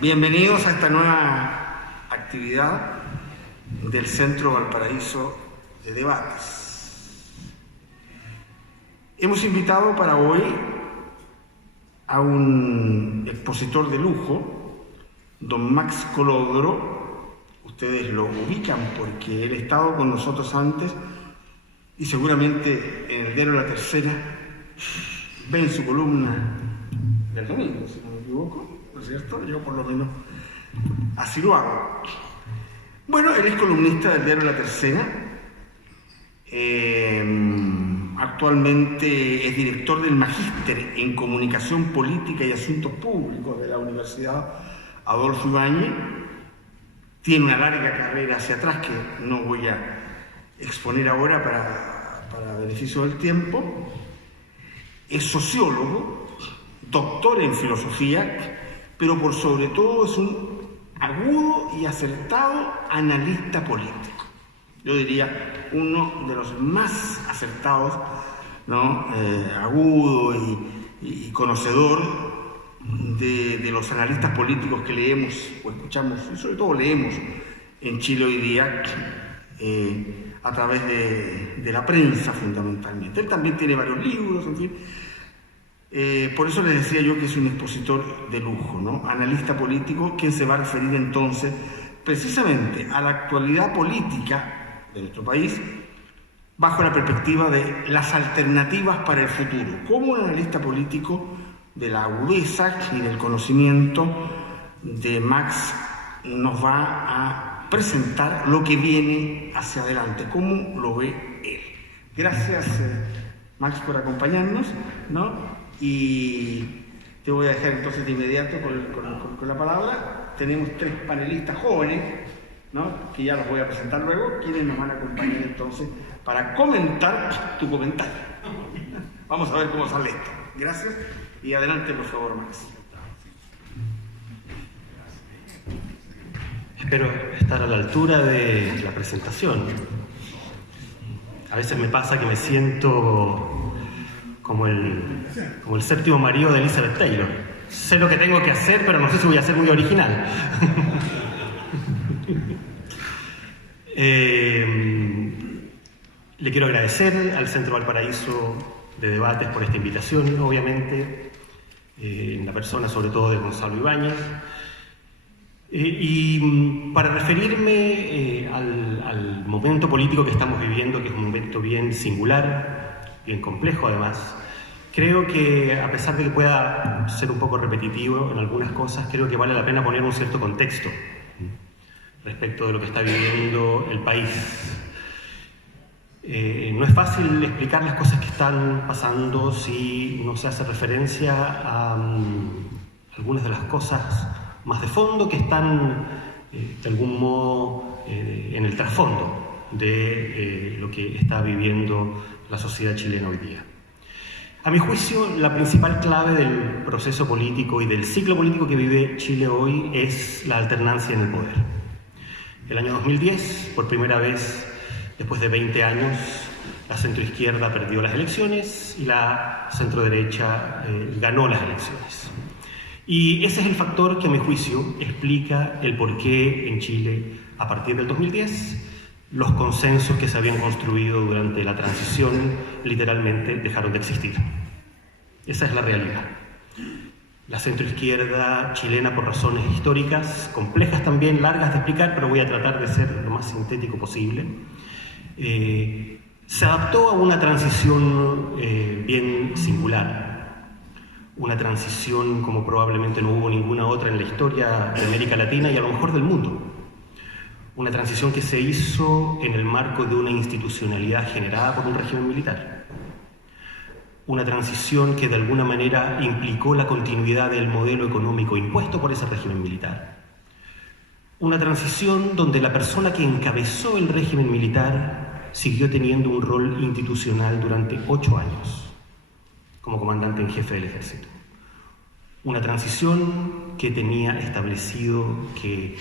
Bienvenidos a esta nueva actividad del Centro Valparaíso de Debates. Hemos invitado para hoy a un expositor de lujo, don Max Colodro. Ustedes lo ubican porque él ha estado con nosotros antes y seguramente en el diario La Tercera ven su columna del domingo, si no me equivoco. ¿No es cierto? Yo por lo menos así lo hago. Bueno, él es columnista del diario La Tercera. Actualmente es director del Magíster en Comunicación Política y Asuntos Públicos de la Universidad Adolfo Ibáñez. Tiene una larga carrera hacia atrás que no voy a exponer ahora para beneficio del tiempo. Es sociólogo, doctor en filosofía, pero por sobre todo es un agudo y acertado analista político. Yo diría uno de los más acertados, ¿no? Agudo y conocedor de los analistas políticos que leemos o escuchamos, y sobre todo leemos en Chile hoy día a través de la prensa fundamentalmente. Él también tiene varios libros, en fin. Por eso les decía yo que es un expositor de lujo, ¿no? Analista político, quien se va a referir entonces precisamente a la actualidad política de nuestro país bajo la perspectiva de las alternativas para el futuro. Como un analista político de la agudeza y del conocimiento de Max nos va a presentar lo que viene hacia adelante, cómo lo ve él. Gracias, Max, por acompañarnos, ¿no? Y te voy a dejar entonces de inmediato con la palabra. Tenemos 3 panelistas jóvenes, ¿no? Que ya los voy a presentar luego, quienes nos van a acompañar entonces para comentar tu comentario. Vamos a ver cómo sale esto. Gracias y adelante, por favor, Max. Espero estar a la altura de la presentación. A veces me pasa que me siento como el séptimo marido de Elizabeth Taylor. Sé lo que tengo que hacer, pero no sé si voy a ser muy original. Le quiero agradecer al Centro Valparaíso de Debates por esta invitación, obviamente, en la persona sobre todo de Gonzalo Ibáñez. Y para referirme al momento político que estamos viviendo, que es un momento bien singular, bien complejo además, creo que a pesar de que pueda ser un poco repetitivo en algunas cosas, creo que vale la pena poner un cierto contexto respecto de lo que está viviendo el país. No es fácil explicar las cosas que están pasando si no se hace referencia a algunas de las cosas más de fondo que están de algún modo en el trasfondo de lo que está viviendo la sociedad chilena hoy día. A mi juicio, la principal clave del proceso político y del ciclo político que vive Chile hoy es la alternancia en el poder. El año 2010, por primera vez después de 20 años, la centroizquierda perdió las elecciones y la centroderecha ganó las elecciones. Y ese es el factor que, a mi juicio, explica el por qué en Chile, a partir del 2010, los consensos que se habían construido durante la transición literalmente dejaron de existir. Esa es la realidad. La centroizquierda chilena, por razones históricas, complejas también, largas de explicar, pero voy a tratar de ser lo más sintético posible, se adaptó a una transición bien singular. Una transición como probablemente no hubo ninguna otra en la historia de América Latina y a lo mejor del mundo. Una transición que se hizo en el marco de una institucionalidad generada por un régimen militar. Una transición que de alguna manera implicó la continuidad del modelo económico impuesto por ese régimen militar. Una transición donde la persona que encabezó el régimen militar siguió teniendo un rol institucional durante 8 años como comandante en jefe del ejército. Una transición que tenía establecido que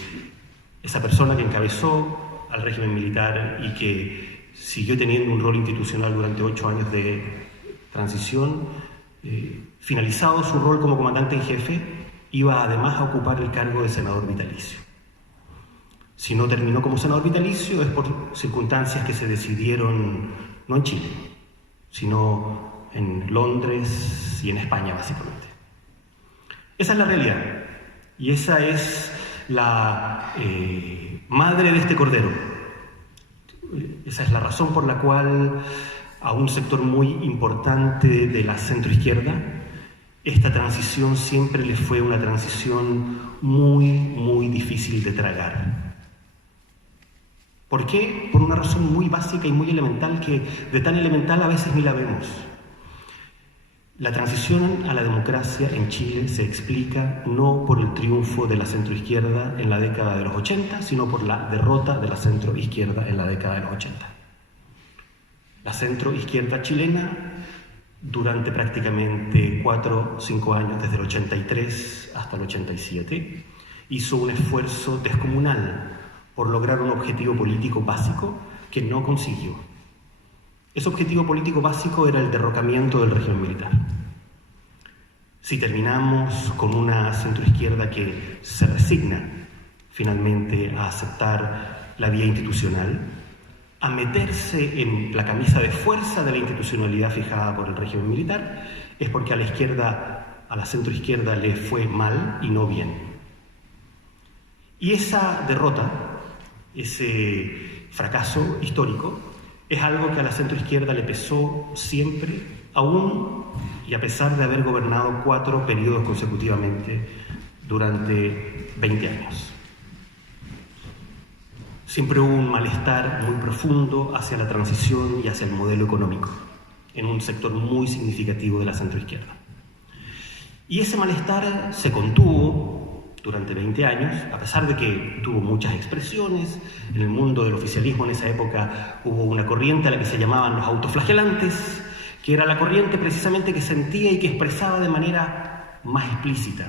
esa persona que encabezó al régimen militar y que siguió teniendo un rol institucional durante 8 años de transición, finalizado su rol como comandante en jefe, iba además a ocupar el cargo de senador vitalicio. Si no terminó como senador vitalicio es por circunstancias que se decidieron no en Chile, sino en Londres y en España, básicamente. Esa es la realidad, y esa es la madre de este cordero. Esa es la razón por la cual a un sector muy importante de la centroizquierda esta transición siempre le fue una transición muy difícil de tragar. ¿Por qué? Por una razón muy básica y muy elemental, que de tan elemental a veces ni la vemos. La transición a la democracia en Chile se explica no por el triunfo de la centroizquierda en la década de los 80, sino por la derrota de la centroizquierda en la década de los 80. La centroizquierda chilena, durante prácticamente 4 o 5 años, desde el 83 hasta el 87, hizo un esfuerzo descomunal por lograr un objetivo político básico que no consiguió. Ese objetivo político básico era el derrocamiento del régimen militar. Si terminamos con una centroizquierda que se resigna finalmente a aceptar la vía institucional, a meterse en la camisa de fuerza de la institucionalidad fijada por el régimen militar, es porque a la izquierda, a la centroizquierda le fue mal y no bien. Y esa derrota, ese fracaso histórico, es algo que a la centroizquierda le pesó siempre, aún y a pesar de haber gobernado 4 periodos consecutivamente durante 20 años. Siempre hubo un malestar muy profundo hacia la transición y hacia el modelo económico, en un sector muy significativo de la centroizquierda. Y ese malestar se contuvo durante 20 años, a pesar de que tuvo muchas expresiones. En el mundo del oficialismo en esa época hubo una corriente a la que se llamaban los autoflagelantes, que era la corriente precisamente que sentía y que expresaba de manera más explícita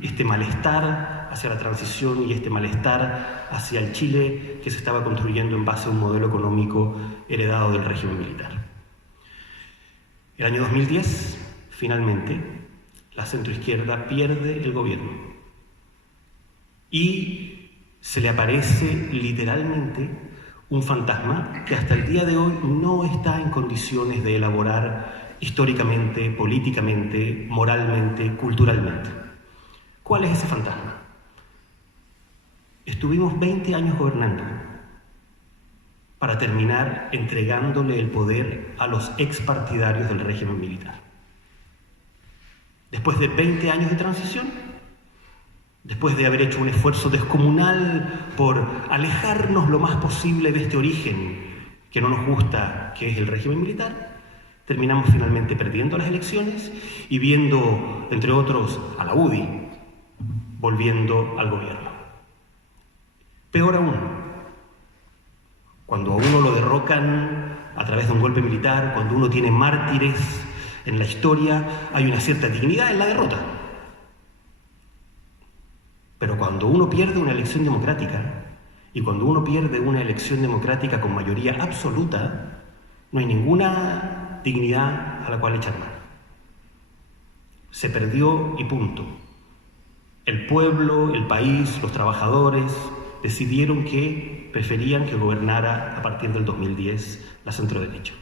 este malestar hacia la transición y este malestar hacia el Chile que se estaba construyendo en base a un modelo económico heredado del régimen militar. El año 2010, finalmente, la centroizquierda pierde el gobierno y se le aparece literalmente un fantasma que hasta el día de hoy no está en condiciones de elaborar históricamente, políticamente, moralmente, culturalmente. ¿Cuál es ese fantasma? Estuvimos 20 años gobernando para terminar entregándole el poder a los expartidarios del régimen militar. Después de 20 años de transición, después de haber hecho un esfuerzo descomunal por alejarnos lo más posible de este origen que no nos gusta, que es el régimen militar, terminamos finalmente perdiendo las elecciones y viendo, entre otros, a la UDI volviendo al gobierno. Peor aún, cuando a uno lo derrocan a través de un golpe militar, cuando uno tiene mártires en la historia, hay una cierta dignidad en la derrota. Pero cuando uno pierde una elección democrática, y cuando uno pierde una elección democrática con mayoría absoluta, no hay ninguna dignidad a la cual echar mano. Se perdió y punto. El pueblo, el país, los trabajadores decidieron que preferían que gobernara a partir del 2010 la centroderecha.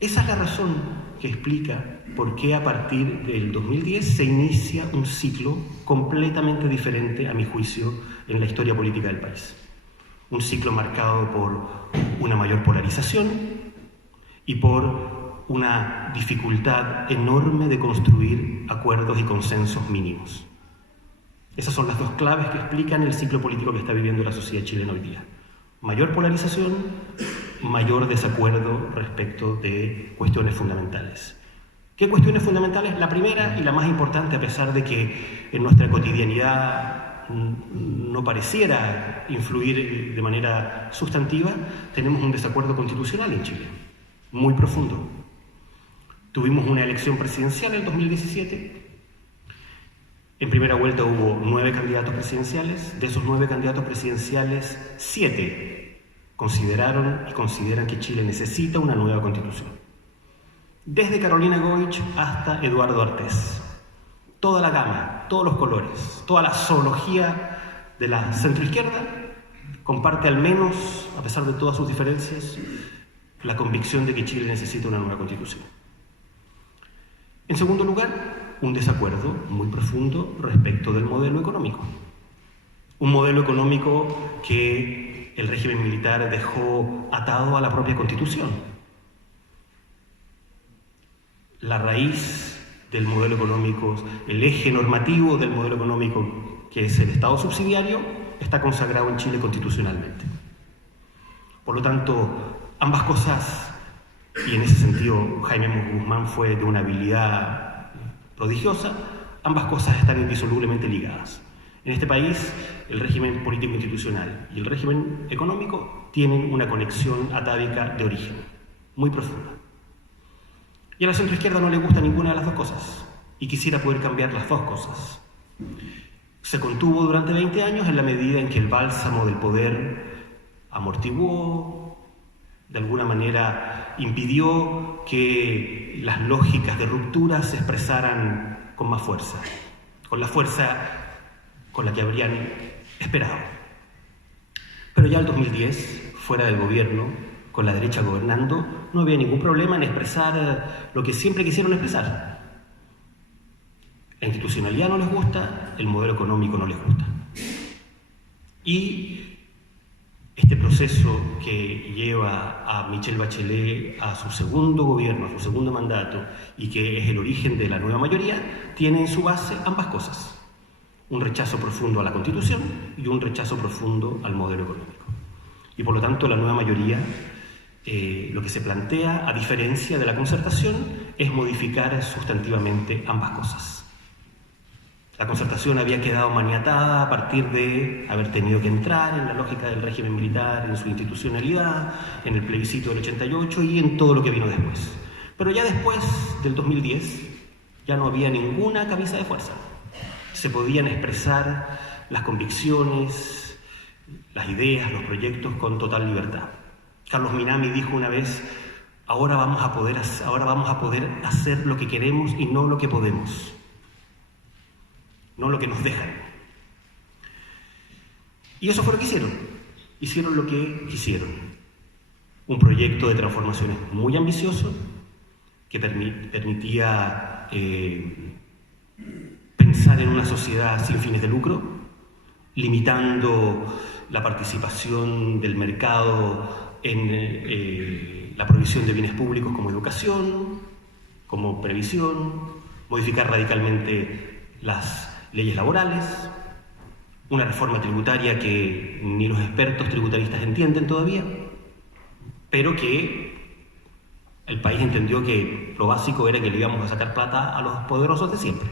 Esa es la razón que explica por qué a partir del 2010 se inicia un ciclo completamente diferente, a mi juicio, en la historia política del país. Un ciclo marcado por una mayor polarización y por una dificultad enorme de construir acuerdos y consensos mínimos. Esas son las dos claves que explican el ciclo político que está viviendo la sociedad chilena hoy día. Mayor polarización, mayor desacuerdo respecto de cuestiones fundamentales. ¿Qué cuestiones fundamentales? La primera y la más importante, a pesar de que en nuestra cotidianidad no pareciera influir de manera sustantiva, tenemos un desacuerdo constitucional en Chile, muy profundo. Tuvimos una elección presidencial en el 2017. En primera vuelta hubo 9 candidatos presidenciales. De esos 9 candidatos presidenciales, 7 consideraron y consideran que Chile necesita una nueva constitución. Desde Carolina Goich hasta Eduardo Artés. toda la gama, todos los colores, toda la zoología de la centroizquierda comparte al menos, a pesar de todas sus diferencias, la convicción de que Chile necesita una nueva constitución. En segundo lugar, un desacuerdo muy profundo respecto del modelo económico. Un modelo económico que el régimen militar dejó atado a la propia Constitución. La raíz del modelo económico, el eje normativo del modelo económico, que es el Estado subsidiario, está consagrado en Chile constitucionalmente. Por lo tanto, ambas cosas, y en ese sentido Jaime Guzmán fue de una habilidad prodigiosa, ambas cosas están indisolublemente ligadas. En este país, el régimen político institucional y el régimen económico tienen una conexión atávica de origen, muy profunda. Y a la centroizquierda no le gusta ninguna de las dos cosas, y quisiera poder cambiar las dos cosas. Se contuvo durante 20 años en la medida en que el bálsamo del poder amortiguó, de alguna manera impidió que las lógicas de ruptura se expresaran con más fuerza, con la fuerza con la que habrían esperado. Pero ya el 2010, fuera del gobierno, con la derecha gobernando, no había ningún problema en expresar lo que siempre quisieron expresar. La institucionalidad no les gusta, el modelo económico no les gusta. Y este proceso que lleva a Michelle Bachelet a su segundo gobierno, a su segundo mandato, y que es el origen de la nueva mayoría, tiene en su base ambas cosas. Un rechazo profundo a la Constitución y un rechazo profundo al modelo económico. Y por lo tanto la nueva mayoría lo que se plantea, a diferencia de la concertación, es modificar sustantivamente ambas cosas. La concertación había quedado maniatada a partir de haber tenido que entrar en la lógica del régimen militar, en su institucionalidad, en el plebiscito del 88 y en todo lo que vino después. Pero ya después del 2010 ya no había ninguna camisa de fuerza. Se podían expresar las convicciones, las ideas, los proyectos con total libertad. Carlos Minami dijo una vez: ahora vamos a poder hacer lo que queremos y no lo que podemos, no lo que nos dejan. Y eso fue lo que hicieron. Hicieron lo que quisieron. Un proyecto de transformaciones muy ambicioso que permitía pensar en una sociedad sin fines de lucro, limitando la participación del mercado en la provisión de bienes públicos como educación, como previsión, modificar radicalmente las leyes laborales, una reforma tributaria que ni los expertos tributaristas entienden todavía, pero que el país entendió que lo básico era que le íbamos a sacar plata a los poderosos de siempre.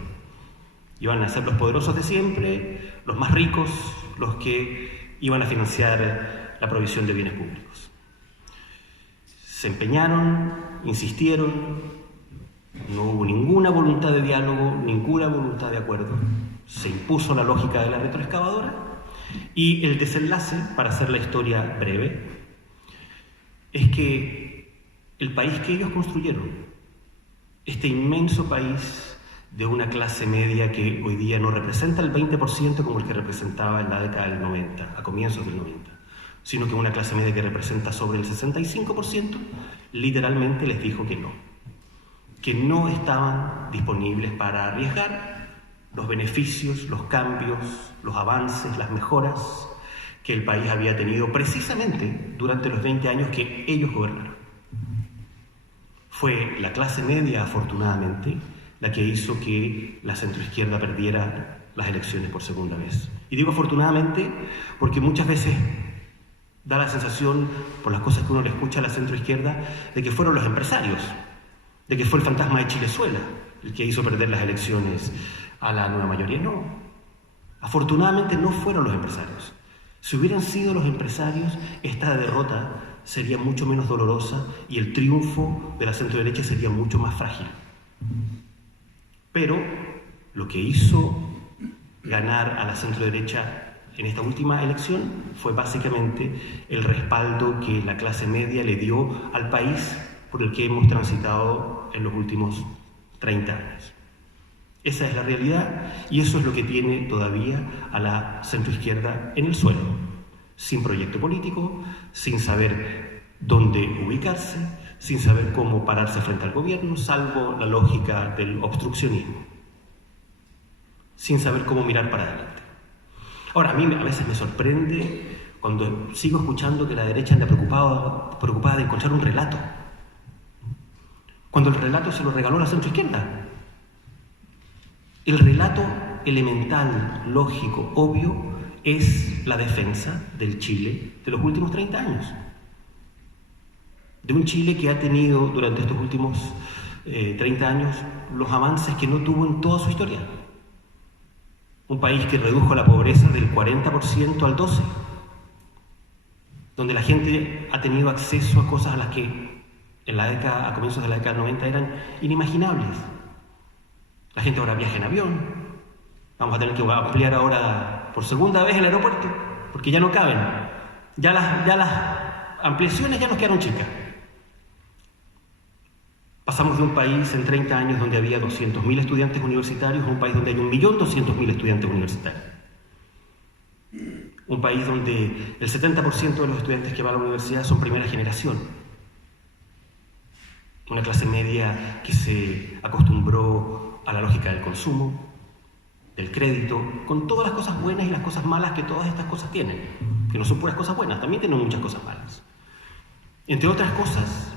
Iban a ser los poderosos de siempre, los más ricos, los que iban a financiar la provisión de bienes públicos. Se empeñaron, insistieron, no hubo ninguna voluntad de diálogo, ninguna voluntad de acuerdo. Se impuso la lógica de la retroexcavadora y el desenlace, para hacer la historia breve, es que el país que ellos construyeron, este inmenso país de una clase media que hoy día no representa el 20% como el que representaba en la década del 90, a comienzos del 90, sino que una clase media que representa sobre el 65%, literalmente les dijo que no estaban disponibles para arriesgar los beneficios, los cambios, los avances, las mejoras que el país había tenido precisamente durante los 20 años que ellos gobernaron. Fue la clase media, afortunadamente, la que hizo que la centroizquierda perdiera las elecciones por segunda vez. Y digo afortunadamente porque muchas veces da la sensación, por las cosas que uno le escucha a la centroizquierda, de que fueron los empresarios, de que fue el fantasma de Chilezuela el que hizo perder las elecciones a la nueva mayoría. No, afortunadamente no fueron los empresarios. Si hubieran sido los empresarios, esta derrota sería mucho menos dolorosa y el triunfo de la centroderecha sería mucho más frágil. Pero lo que hizo ganar a la centroderecha en esta última elección fue básicamente el respaldo que la clase media le dio al país por el que hemos transitado en los últimos 30 años. Esa es la realidad y eso es lo que tiene todavía a la centroizquierda en el suelo, sin proyecto político, sin saber dónde ubicarse, sin saber cómo pararse frente al gobierno, salvo la lógica del obstruccionismo, sin saber cómo mirar para adelante. Ahora, a mí a veces me sorprende cuando sigo escuchando que la derecha anda preocupada de encontrar un relato, cuando el relato se lo regaló la centroizquierda. El relato elemental, lógico, obvio, es la defensa del Chile de los últimos 30 años. De un Chile que ha tenido durante estos últimos 30 años los avances que no tuvo en toda su historia. Un país que redujo la pobreza del 40% al 12%, donde la gente ha tenido acceso a cosas a las que a comienzos de la década 90 eran inimaginables. La gente ahora viaja en avión. Vamos a tener que ampliar ahora por segunda vez el aeropuerto, porque ya no caben. Ya las ampliaciones ya nos quedaron chicas. Pasamos de un país en 30 años donde había 200.000 estudiantes universitarios a un país donde hay 1.200.000 estudiantes universitarios. Un país donde el 70% de los estudiantes que van a la universidad son primera generación. Una clase media que se acostumbró a la lógica del consumo, del crédito, con todas las cosas buenas y las cosas malas que todas estas cosas tienen, que no son puras cosas buenas, también tienen muchas cosas malas. Entre otras cosas,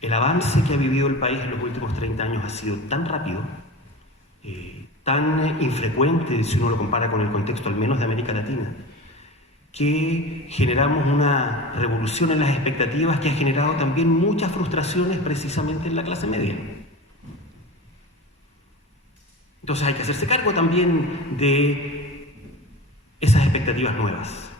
el avance que ha vivido el país en los últimos 30 años ha sido tan rápido, tan infrecuente si uno lo compara con el contexto al menos de América Latina, que generamos una revolución en las expectativas que ha generado también muchas frustraciones precisamente en la clase media. Entonces hay que hacerse cargo también de esas expectativas nuevas.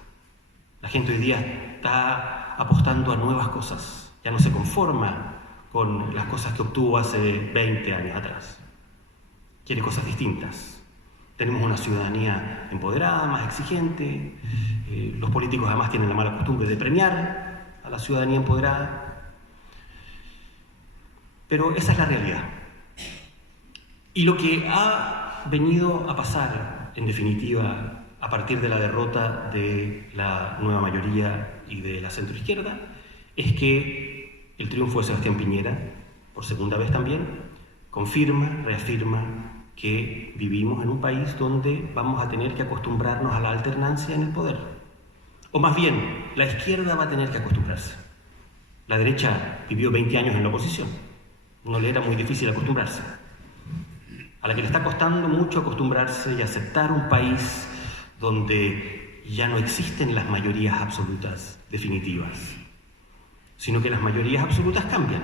La gente hoy día está apostando a nuevas cosas, ya no se conforma con las cosas que obtuvo hace 20 años atrás. Quiere cosas distintas. Tenemos una ciudadanía empoderada, más exigente. Los políticos además tienen la mala costumbre de premiar a la ciudadanía empoderada. Pero esa es la realidad. Y lo que ha venido a pasar, en definitiva, a partir de la derrota de la nueva mayoría y de la centroizquierda, es que el triunfo de Sebastián Piñera, por segunda vez también, reafirma que vivimos en un país donde vamos a tener que acostumbrarnos a la alternancia en el poder. O más bien, la izquierda va a tener que acostumbrarse. La derecha vivió 20 años en la oposición. No le era muy difícil acostumbrarse. A la que le está costando mucho acostumbrarse y aceptar un país donde ya no existen las mayorías absolutas definitivas, sino que las mayorías absolutas cambian.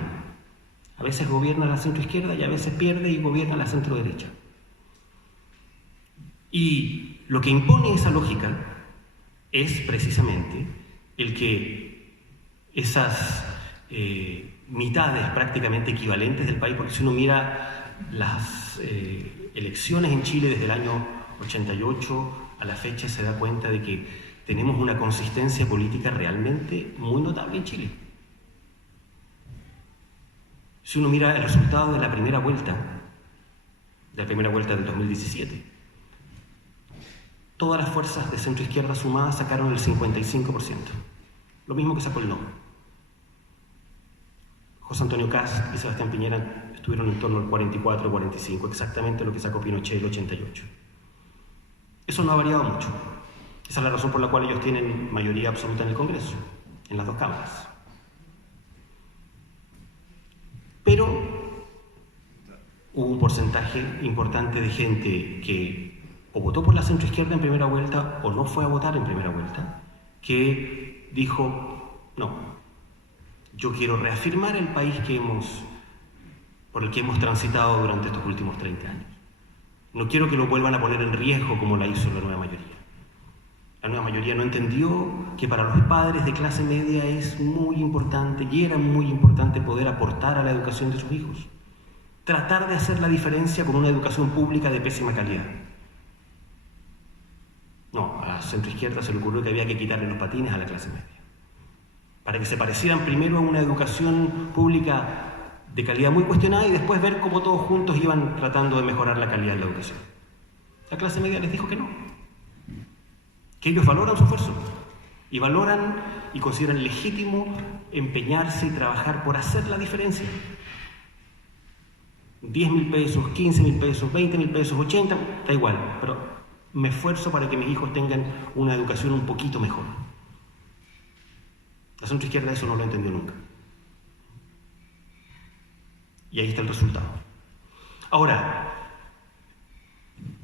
A veces gobierna la centroizquierda y a veces pierde y gobierna la centroderecha. Y lo que impone esa lógica es precisamente el que esas mitades prácticamente equivalentes del país, porque si uno mira las elecciones en Chile desde el año 88 a la fecha se da cuenta de que tenemos una consistencia política realmente muy notable en Chile. Si uno mira el resultado de la primera vuelta del 2017, todas las fuerzas de centro-izquierda sumadas sacaron el 55%, lo mismo que sacó el no. José Antonio Kast y Sebastián Piñera estuvieron en torno al 44, 45, exactamente lo que sacó Pinochet el 88. Eso no ha variado mucho. Esa es la razón por la cual ellos tienen mayoría absoluta en el Congreso, en las dos cámaras. Pero hubo un porcentaje importante de gente que o votó por la centroizquierda en primera vuelta o no fue a votar en primera vuelta, que dijo, no, yo quiero reafirmar el país por el que hemos transitado durante estos últimos 30 años. No quiero que lo vuelvan a poner en riesgo como la hizo la nueva mayoría. La nueva mayoría no entendió que para los padres de clase media es muy importante y era muy importante poder aportar a la educación de sus hijos. Tratar de hacer la diferencia con una educación pública de pésima calidad. No, a la centroizquierda se le ocurrió que había que quitarle los patines a la clase media, para que se parecieran primero a una educación pública de calidad muy cuestionada y después ver cómo todos juntos iban tratando de mejorar la calidad de la educación. La clase media les dijo que no, que ellos valoran su esfuerzo y valoran y consideran legítimo empeñarse y trabajar por hacer la diferencia. 10.000 pesos, 15.000 pesos, 20.000 pesos, 80, da igual, pero me esfuerzo para que mis hijos tengan una educación un poquito mejor. La centroizquierda eso no lo entendió nunca. Y ahí está el resultado. Ahora,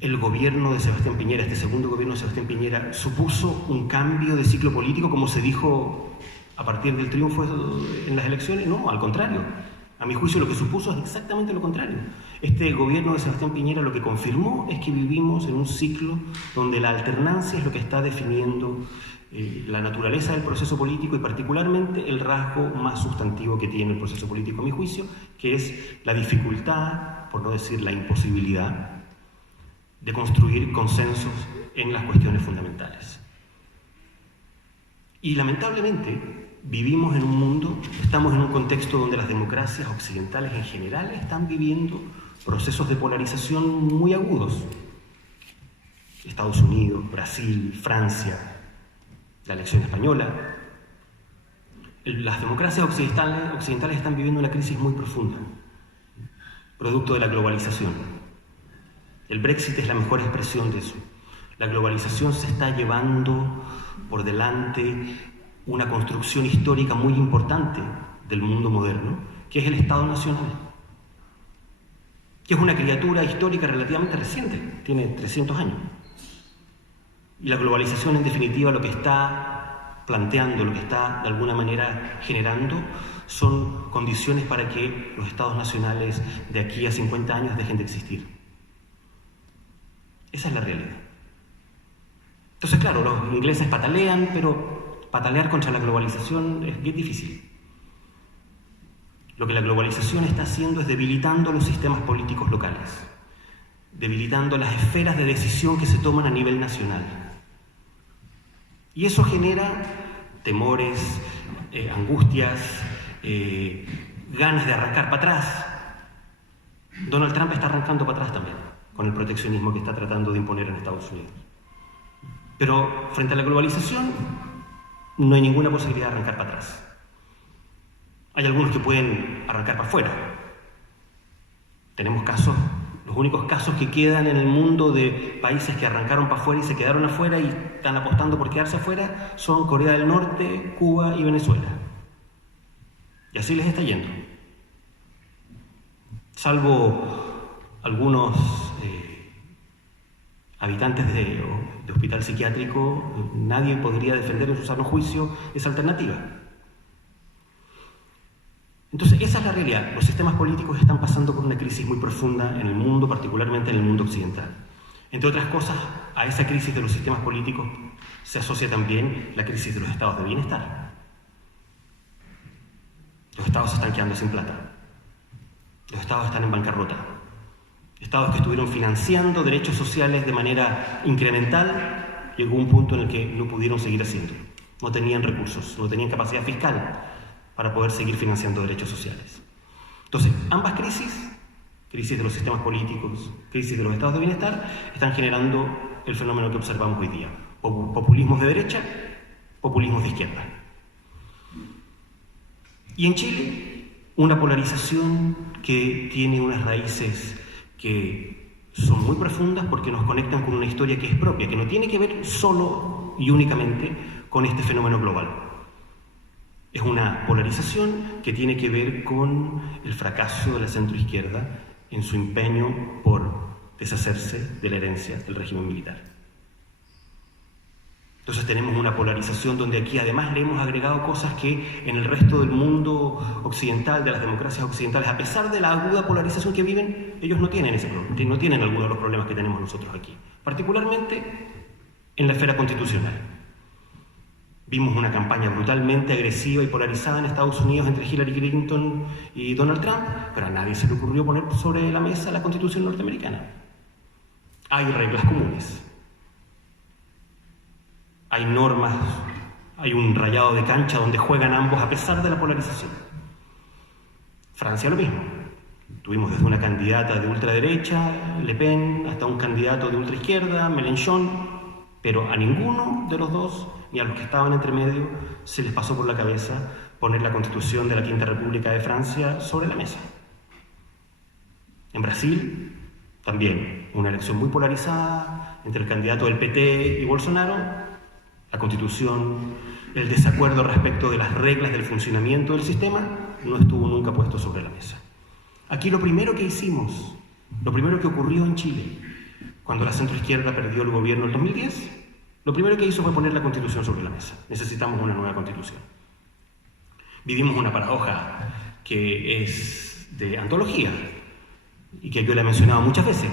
el gobierno de Sebastián Piñera, este segundo gobierno de Sebastián Piñera, ¿supuso un cambio de ciclo político como se dijo a partir del triunfo en las elecciones? No, al contrario. A mi juicio lo que supuso es exactamente lo contrario. Este gobierno de Sebastián Piñera lo que confirmó es que vivimos en un ciclo donde la alternancia es lo que está definiendo la naturaleza del proceso político y particularmente el rasgo más sustantivo que tiene el proceso político, a mi juicio, que es la dificultad, por no decir la imposibilidad, de construir consensos en las cuestiones fundamentales. Y lamentablemente vivimos en un mundo, estamos en un contexto donde las democracias occidentales en general están viviendo procesos de polarización muy agudos. Estados Unidos, Brasil, Francia, la elección española. Las democracias occidentales están viviendo una crisis muy profunda, producto de la globalización. El Brexit es la mejor expresión de eso. La globalización se está llevando por delante una construcción histórica muy importante del mundo moderno, que es el Estado Nacional, que es una criatura histórica relativamente reciente, tiene 300 años. Y la globalización, en definitiva, lo que está planteando, lo que está de alguna manera generando, son condiciones para que los estados nacionales de aquí a 50 años dejen de existir. Esa es la realidad. Entonces, claro, los ingleses patalean, pero patalear contra la globalización es bien difícil. Lo que la globalización está haciendo es debilitando los sistemas políticos locales, debilitando las esferas de decisión que se toman a nivel nacional. Y eso genera temores, angustias, ganas de arrancar para atrás. Donald Trump está arrancando para atrás también, con el proteccionismo que está tratando de imponer en Estados Unidos. Pero frente a la globalización no hay ninguna posibilidad de arrancar para atrás. Hay algunos que pueden arrancar para afuera. Tenemos casos, los únicos casos que quedan en el mundo de países que arrancaron para afuera y se quedaron afuera y están apostando por quedarse afuera son Corea del Norte, Cuba y Venezuela. Y así les está yendo. Salvo algunos habitantes de hospital psiquiátrico, nadie podría defender en su sano juicio esa alternativa. Entonces, esa es la realidad. Los sistemas políticos están pasando por una crisis muy profunda en el mundo, particularmente en el mundo occidental. Entre otras cosas, a esa crisis de los sistemas políticos se asocia también la crisis de los estados de bienestar. Los estados se están quedando sin plata. Los estados están en bancarrota. Estados que estuvieron financiando derechos sociales de manera incremental, llegó un punto en el que no pudieron seguir haciendo. No tenían recursos, no tenían capacidad fiscal para poder seguir financiando derechos sociales. Entonces, ambas crisis de los sistemas políticos, crisis de los estados de bienestar, están generando el fenómeno que observamos hoy día. Populismos de derecha, populismos de izquierda. Y en Chile, una polarización que tiene unas raíces que son muy profundas porque nos conectan con una historia que es propia, que no tiene que ver solo y únicamente con este fenómeno global. Es una polarización que tiene que ver con el fracaso de la centroizquierda en su empeño por deshacerse de la herencia del régimen militar. Entonces tenemos una polarización donde aquí además le hemos agregado cosas que en el resto del mundo occidental, de las democracias occidentales, a pesar de la aguda polarización que viven, ellos no tienen ese problema, no tienen alguno de los problemas que tenemos nosotros aquí, particularmente en la esfera constitucional. Vimos una campaña brutalmente agresiva y polarizada en Estados Unidos entre Hillary Clinton y Donald Trump, pero a nadie se le ocurrió poner sobre la mesa la Constitución norteamericana. Hay reglas comunes. Hay normas, hay un rayado de cancha donde juegan ambos a pesar de la polarización. Francia lo mismo. Tuvimos desde una candidata de ultraderecha, Le Pen, hasta un candidato de ultraizquierda, Mélenchon, pero a ninguno de los dos, ni a los que estaban entre medio, se les pasó por la cabeza poner la Constitución de la Quinta República de Francia sobre la mesa. En Brasil, también, una elección muy polarizada entre el candidato del PT y Bolsonaro, la Constitución, el desacuerdo respecto de las reglas del funcionamiento del sistema, no estuvo nunca puesto sobre la mesa. Aquí lo primero que hicimos, lo primero que ocurrió en Chile, cuando la centroizquierda perdió el gobierno en el 2010, lo primero que hizo fue poner la Constitución sobre la mesa. Necesitamos una nueva Constitución. Vivimos una paradoja que es de antología y que yo le he mencionado muchas veces.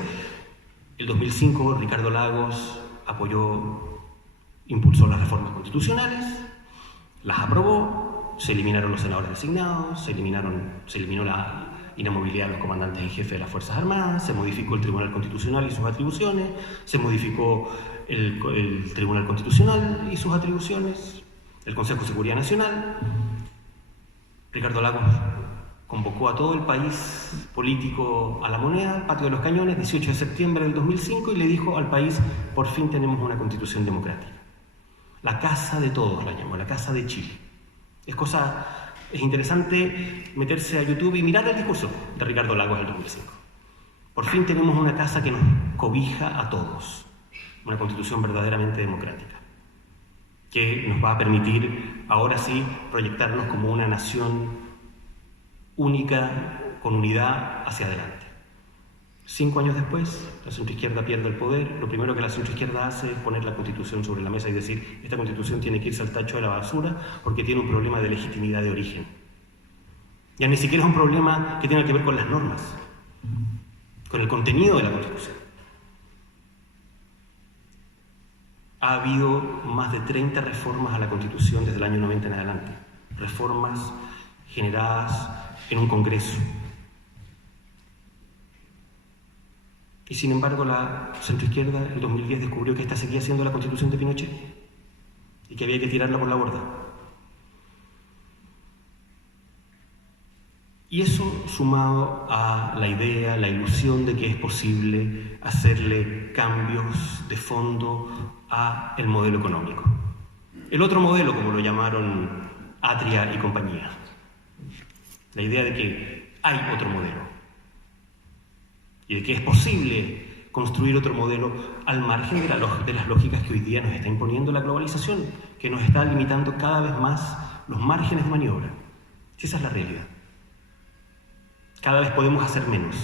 En 2005 Ricardo Lagos impulsó las reformas constitucionales, las aprobó, se eliminaron los senadores designados, se eliminó la inamovilidad de los comandantes en jefe de las Fuerzas Armadas, se modificó el Tribunal Constitucional y sus atribuciones, se modificó el Tribunal Constitucional y sus atribuciones, el Consejo de Seguridad Nacional. Ricardo Lagos convocó a todo el país político a la moneda, Patio de los Cañones, 18 de septiembre del 2005, y le dijo al país: por fin tenemos una constitución democrática. La casa de todos la llamó, la casa de Chile. Es interesante meterse a YouTube y mirar el discurso de Ricardo Lagos del 2005. Por fin tenemos una casa que nos cobija a todos, una constitución verdaderamente democrática, que nos va a permitir, ahora sí, proyectarnos como una nación única, con unidad hacia adelante. 5 años después, la centroizquierda pierde el poder. Lo primero que la centroizquierda hace es poner la Constitución sobre la mesa y decir: esta Constitución tiene que irse al tacho de la basura porque tiene un problema de legitimidad de origen. Ya ni siquiera es un problema que tenga que ver con las normas, con el contenido de la Constitución. Ha habido más de 30 reformas a la Constitución desde el año 90 en adelante. Reformas generadas en un Congreso. Y sin embargo, la centroizquierda en 2010 descubrió que esta seguía siendo la Constitución de Pinochet y que había que tirarla por la borda. Y eso, sumado a la idea, la ilusión de que es posible hacerle cambios de fondo a el modelo económico. El otro modelo, como lo llamaron Atria y compañía. La idea de que hay otro modelo y de que es posible construir otro modelo al margen de las lógicas que hoy día nos está imponiendo la globalización, que nos está limitando cada vez más los márgenes de maniobra. Esa es la realidad. Cada vez podemos hacer menos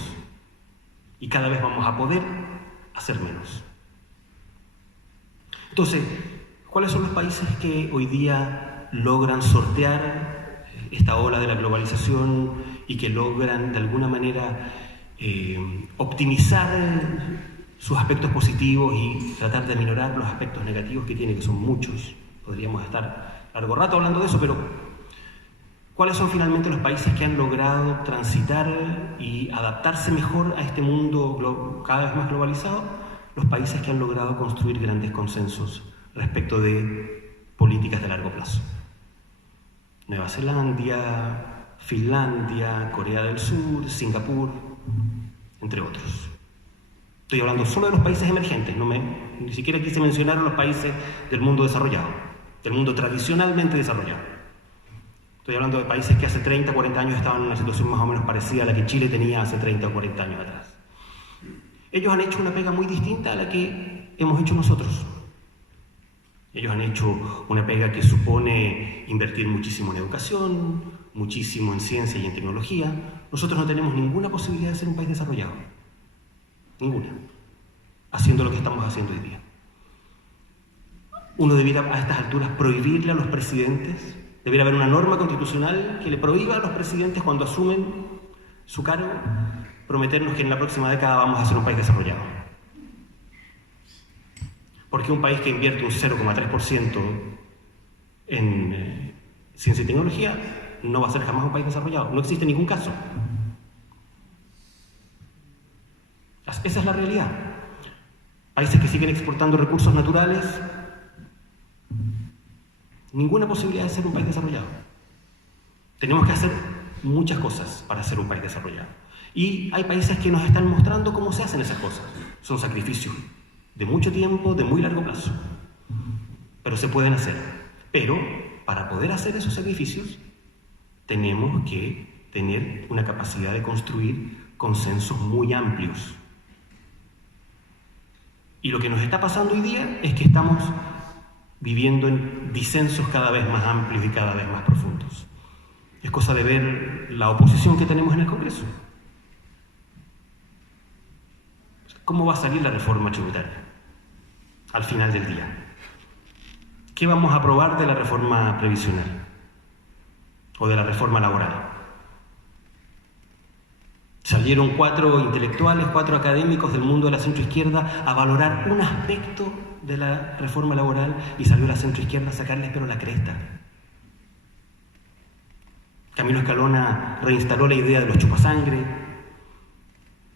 y cada vez vamos a poder hacer menos. Entonces, ¿cuáles son los países que hoy día logran sortear esta ola de la globalización y que logran de alguna manera optimizar sus aspectos positivos y tratar de aminorar los aspectos negativos que tiene, que son muchos? Podríamos estar largo rato hablando de eso, pero ¿cuáles son finalmente los países que han logrado transitar y adaptarse mejor a este mundo cada vez más globalizado? Los países que han logrado construir grandes consensos respecto de políticas de largo plazo. Nueva Zelanda, Finlandia, Corea del Sur, Singapur, entre otros. Estoy hablando solo de los países emergentes, ni siquiera quise mencionar a los países del mundo desarrollado, del mundo tradicionalmente desarrollado. Estoy hablando de países que hace 30 o 40 años estaban en una situación más o menos parecida a la que Chile tenía hace 30 o 40 años atrás. Ellos han hecho una pega muy distinta a la que hemos hecho nosotros. Ellos han hecho una pega que supone invertir muchísimo en educación, muchísimo en ciencia y en tecnología. Nosotros no tenemos ninguna posibilidad de ser un país desarrollado. Ninguna. Haciendo lo que estamos haciendo hoy día. Uno debiera a estas alturas prohibirle a los presidentes, debiera haber una norma constitucional que le prohíba a los presidentes, cuando asumen su cargo, prometernos que en la próxima década vamos a ser un país desarrollado. Porque un país que invierte un 0,3% en ciencia y tecnología no va a ser jamás un país desarrollado. No existe ningún caso. Esa es la realidad. Países que siguen exportando recursos naturales, ninguna posibilidad de ser un país desarrollado. Tenemos que hacer muchas cosas para ser un país desarrollado. Y hay países que nos están mostrando cómo se hacen esas cosas. Son sacrificios de mucho tiempo, de muy largo plazo. Pero se pueden hacer. Pero para poder hacer esos sacrificios, tenemos que tener una capacidad de construir consensos muy amplios. Y lo que nos está pasando hoy día es que estamos viviendo en disensos cada vez más amplios y cada vez más profundos. Es cosa de ver la oposición que tenemos en el Congreso. ¿Cómo va a salir la reforma tributaria al final del día? ¿Qué vamos a aprobar de la reforma previsional o de la reforma laboral? Salieron 4 intelectuales, 4 académicos del mundo de la centroizquierda a valorar un aspecto de la reforma laboral y salió la centroizquierda a sacarles pero la cresta. Camilo Escalona reinstaló la idea de los chupasangre.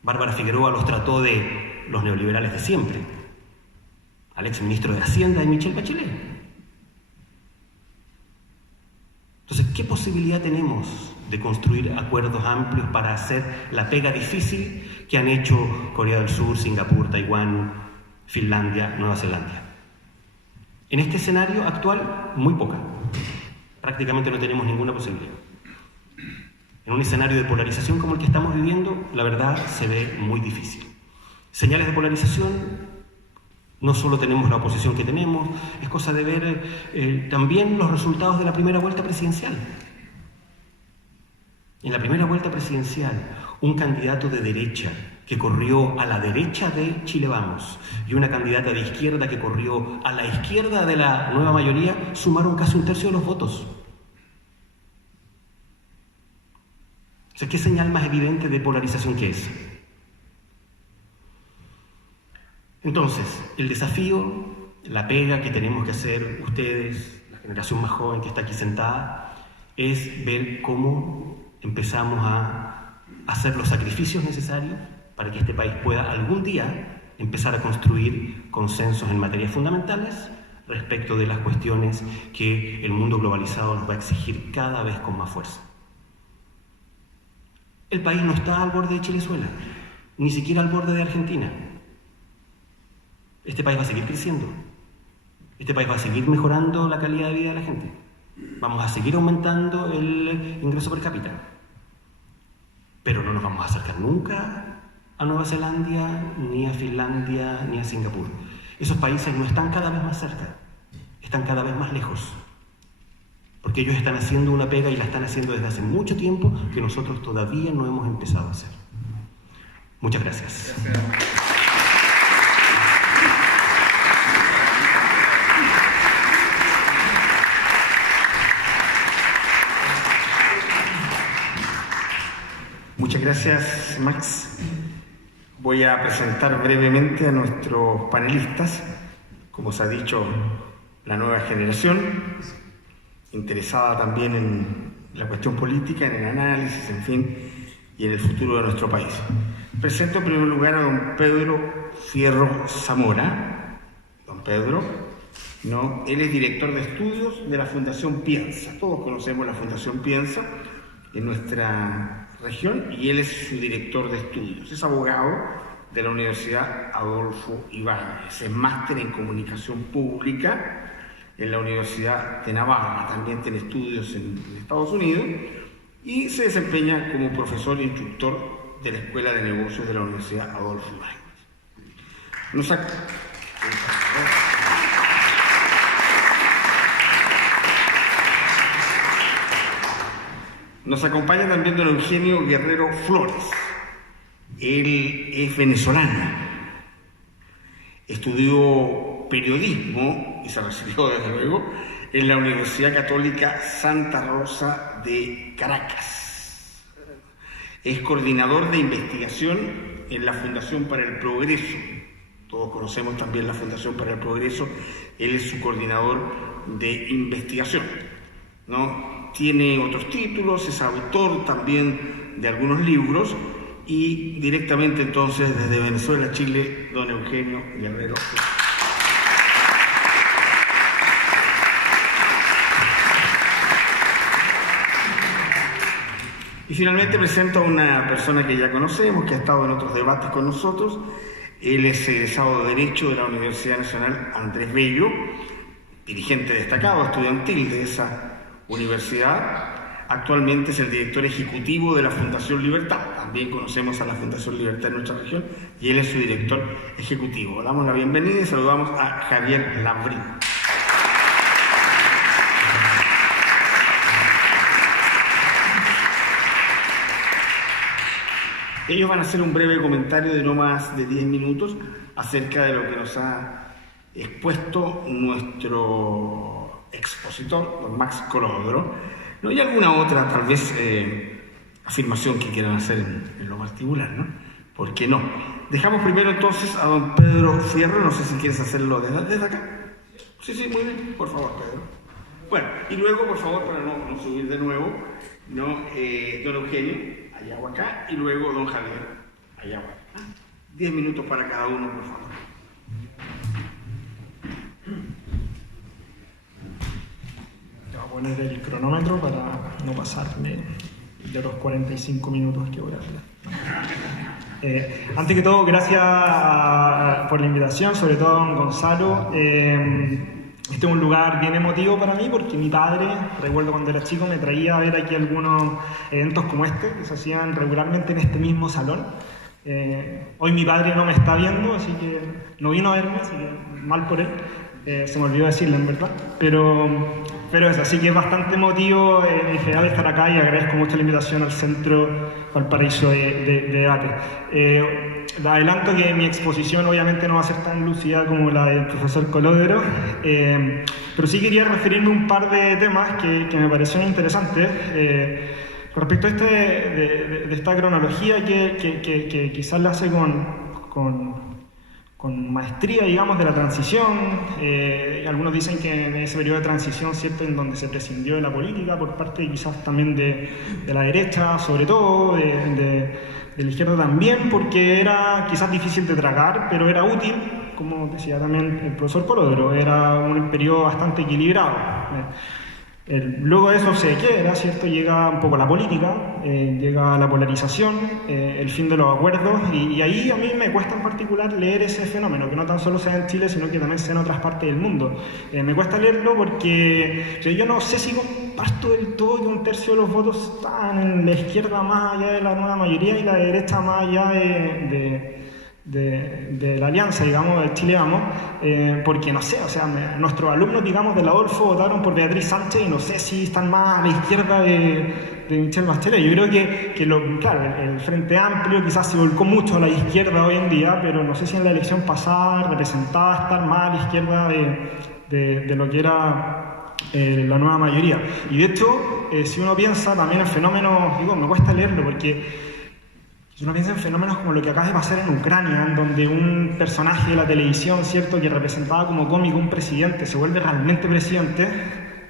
Bárbara Figueroa los trató de los neoliberales de siempre. Al exministro de Hacienda y Michelle Bachelet. Entonces, ¿qué posibilidad tenemos de construir acuerdos amplios para hacer la pega difícil que han hecho Corea del Sur, Singapur, Taiwán, Finlandia, Nueva Zelanda? En este escenario actual, muy poca. Prácticamente no tenemos ninguna posibilidad. En un escenario de polarización como el que estamos viviendo, la verdad se ve muy difícil. Señales de polarización, no solo tenemos la oposición que tenemos, es cosa de ver también los resultados de la primera vuelta presidencial. En la primera vuelta presidencial, un candidato de derecha que corrió a la derecha de Chile Vamos y una candidata de izquierda que corrió a la izquierda de la nueva mayoría sumaron casi 1/3 de los votos. O sea, ¿qué señal más evidente de polarización que es? Entonces, el desafío, la pega que tenemos que hacer ustedes, la generación más joven que está aquí sentada, es ver cómo empezamos a hacer los sacrificios necesarios para que este país pueda algún día empezar a construir consensos en materias fundamentales respecto de las cuestiones que el mundo globalizado nos va a exigir cada vez con más fuerza. El país no está al borde de Chilezuela, ni siquiera al borde de Argentina. Este país va a seguir creciendo. Este país va a seguir mejorando la calidad de vida de la gente. Vamos a seguir aumentando el ingreso per cápita. Pero no nos vamos a acercar nunca a Nueva Zelanda, ni a Finlandia, ni a Singapur. Esos países no están cada vez más cerca, están cada vez más lejos. Porque ellos están haciendo una pega y la están haciendo desde hace mucho tiempo que nosotros todavía no hemos empezado a hacer. Muchas gracias. Muchas gracias, Max. Voy a presentar brevemente a nuestros panelistas. Como se ha dicho, la nueva generación, interesada también en la cuestión política, en el análisis, en fin, y en el futuro de nuestro país. Presento en primer lugar a don Pedro Fierro Zamora. Don Pedro, ¿no? Él es director de estudios de la Fundación Piensa. Todos conocemos la Fundación Piensa en nuestra región y él es su director de estudios. Es abogado de la Universidad Adolfo Ibáñez, es máster en comunicación pública en la Universidad de Navarra, también tiene estudios en Estados Unidos y se desempeña como profesor e instructor de la Escuela de Negocios de la Universidad Adolfo Ibáñez. Nos acompaña también don Eugenio Guerrero Flores. Él es venezolano. Estudió periodismo y se recibió, desde luego, en la Universidad Católica Santa Rosa de Caracas. Es coordinador de investigación en la Fundación para el Progreso. Todos conocemos también la Fundación para el Progreso. Él es su coordinador de investigación, ¿no? Tiene otros títulos, es autor también de algunos libros y directamente entonces desde Venezuela, Chile, don Eugenio Guerrero. Y finalmente presento a una persona que ya conocemos, que ha estado en otros debates con nosotros. Él es egresado de Derecho de la Universidad Nacional Andrés Bello, dirigente destacado estudiantil de esa universidad. Actualmente es el director ejecutivo de la Fundación Libertad. También conocemos a la Fundación Libertad en nuestra región y él es su director ejecutivo. Damos la bienvenida y saludamos a Javier Labrín. Ellos van a hacer un breve comentario de no más de 10 minutos acerca de lo que nos ha expuesto nuestro expositor, don Max Colodro. ¿No hay alguna otra, tal vez, afirmación que quieran hacer en lo particular, ¿no? ¿Por qué no? Dejamos primero entonces a don Pedro Fierro, no sé si quieres hacerlo desde acá. Sí, muy bien, por favor, Pedro. Bueno, y luego, por favor, para no subir de nuevo, ¿no? Don Eugenio, allá o acá, y luego don Javier, allá o acá. 10 minutos para cada uno, por favor. Voy a poner el cronómetro para no pasarme de los 45 minutos que voy a hablar. Antes que todo, gracias por la invitación, sobre todo a don Gonzalo. Este es un lugar bien emotivo para mí porque mi padre, recuerdo cuando era chico, me traía a ver aquí algunos eventos como este que se hacían regularmente en este mismo salón. Hoy mi padre no me está viendo, así que no vino a verme, así que mal por él. Se me olvidó decirle, en verdad, pero eso, así que es bastante emotivo en general estar acá y agradezco mucho la invitación al Centro Valparaíso de Debate. Adelanto que mi exposición obviamente no va a ser tan lúcida como la del profesor Colodro, pero sí quería referirme a un par de temas que me parecieron interesantes. Con respecto a de esta cronología que quizás la hace con maestría, digamos, de la transición. Algunos dicen que en ese periodo de transición, ¿cierto?, en donde se prescindió de la política por parte quizás también de la derecha, sobre todo, de la izquierda también, porque era quizás difícil de tragar, pero era útil, como decía también el profesor Colodro, era un periodo bastante equilibrado. Luego de eso se quiebra, ¿cierto? Llega un poco la política, llega la polarización, el fin de los acuerdos, y ahí a mí me cuesta en particular leer ese fenómeno, que no tan solo sea en Chile, sino que también sea en otras partes del mundo. Me cuesta leerlo porque yo no sé si comparto del todo que un tercio de los votos están en la izquierda más allá de la nueva mayoría y la derecha más allá de la alianza, digamos, del Chile Vamos, porque no sé, o sea, nuestros alumnos, digamos, del Adolfo votaron por Beatriz Sánchez y no sé si están más a la izquierda de Michelle Bachelet. Yo creo que claro, el Frente Amplio quizás se volcó mucho a la izquierda hoy en día, pero no sé si en la elección pasada representaba estar más a la izquierda de lo que era la nueva mayoría. Y de hecho, si uno piensa también en fenómenos, digo, me cuesta leerlo porque si uno piensa en fenómenos como lo que acaba de pasar en Ucrania, en donde un personaje de la televisión, ¿cierto?, que representaba como cómico un presidente, se vuelve realmente presidente,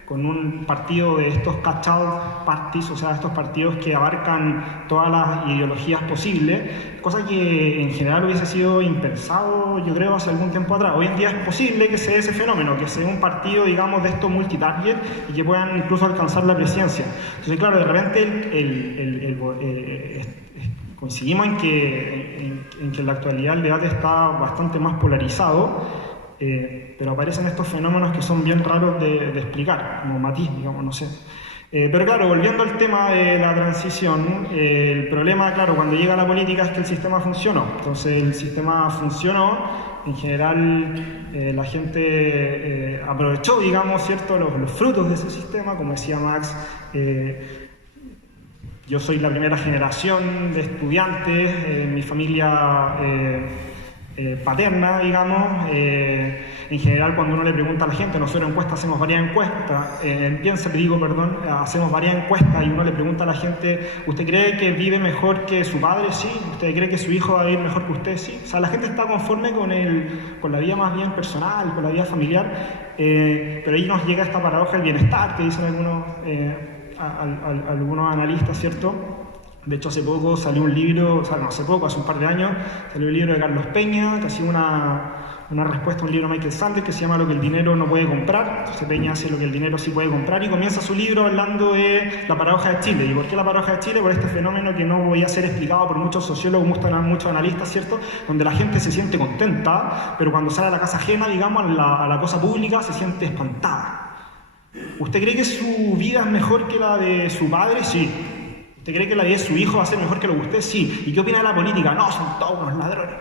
con un partido de estos catch-all parties, o sea, estos partidos que abarcan todas las ideologías posibles, cosa que en general hubiese sido impensado, yo creo, hace algún tiempo atrás. Hoy en día es posible que se dé ese fenómeno, que se dé un partido, digamos, de estos multitarget y que puedan incluso alcanzar la presidencia. Entonces, claro, de repente coincidimos en que en la actualidad el debate está bastante más polarizado, pero aparecen estos fenómenos que son bien raros de explicar, como matiz, digamos, no sé. Pero claro, volviendo al tema de la transición, el problema, claro, cuando llega la política es que el sistema funcionó. Entonces el sistema funcionó, en general la gente aprovechó, digamos, ¿cierto?, los frutos de ese sistema, como decía Max. Yo soy la primera generación de estudiantes, mi familia paterna, digamos. En general, cuando uno le pregunta a la gente, nosotros en encuestas hacemos varias encuestas, hacemos varias encuestas y uno le pregunta a la gente, ¿usted cree que vive mejor que su padre? Sí. ¿Usted cree que su hijo va a vivir mejor que usted? Sí. O sea, la gente está conforme con la vida más bien personal, con la vida familiar, pero ahí nos llega esta paradoja del bienestar que dicen algunos analistas, ¿cierto? De hecho, hace poco salió un libro, hace un par de años, salió el libro de Carlos Peña, que hacía una respuesta a un libro de Michael Sandel que se llama Lo que el dinero no puede comprar. Entonces Peña hace lo que el dinero sí puede comprar y comienza su libro hablando de la paradoja de Chile. ¿Y por qué la paradoja de Chile? Por este fenómeno que no voy a ser explicado por muchos sociólogos, muchos analistas, ¿cierto? Donde la gente se siente contenta, pero cuando sale a la casa ajena, digamos, a la cosa pública, se siente espantada. ¿Usted cree que su vida es mejor que la de su padre? Sí. ¿Usted cree que la vida de su hijo va a ser mejor que lo que usted? Sí. ¿Y qué opina de la política? No, son todos unos ladrones.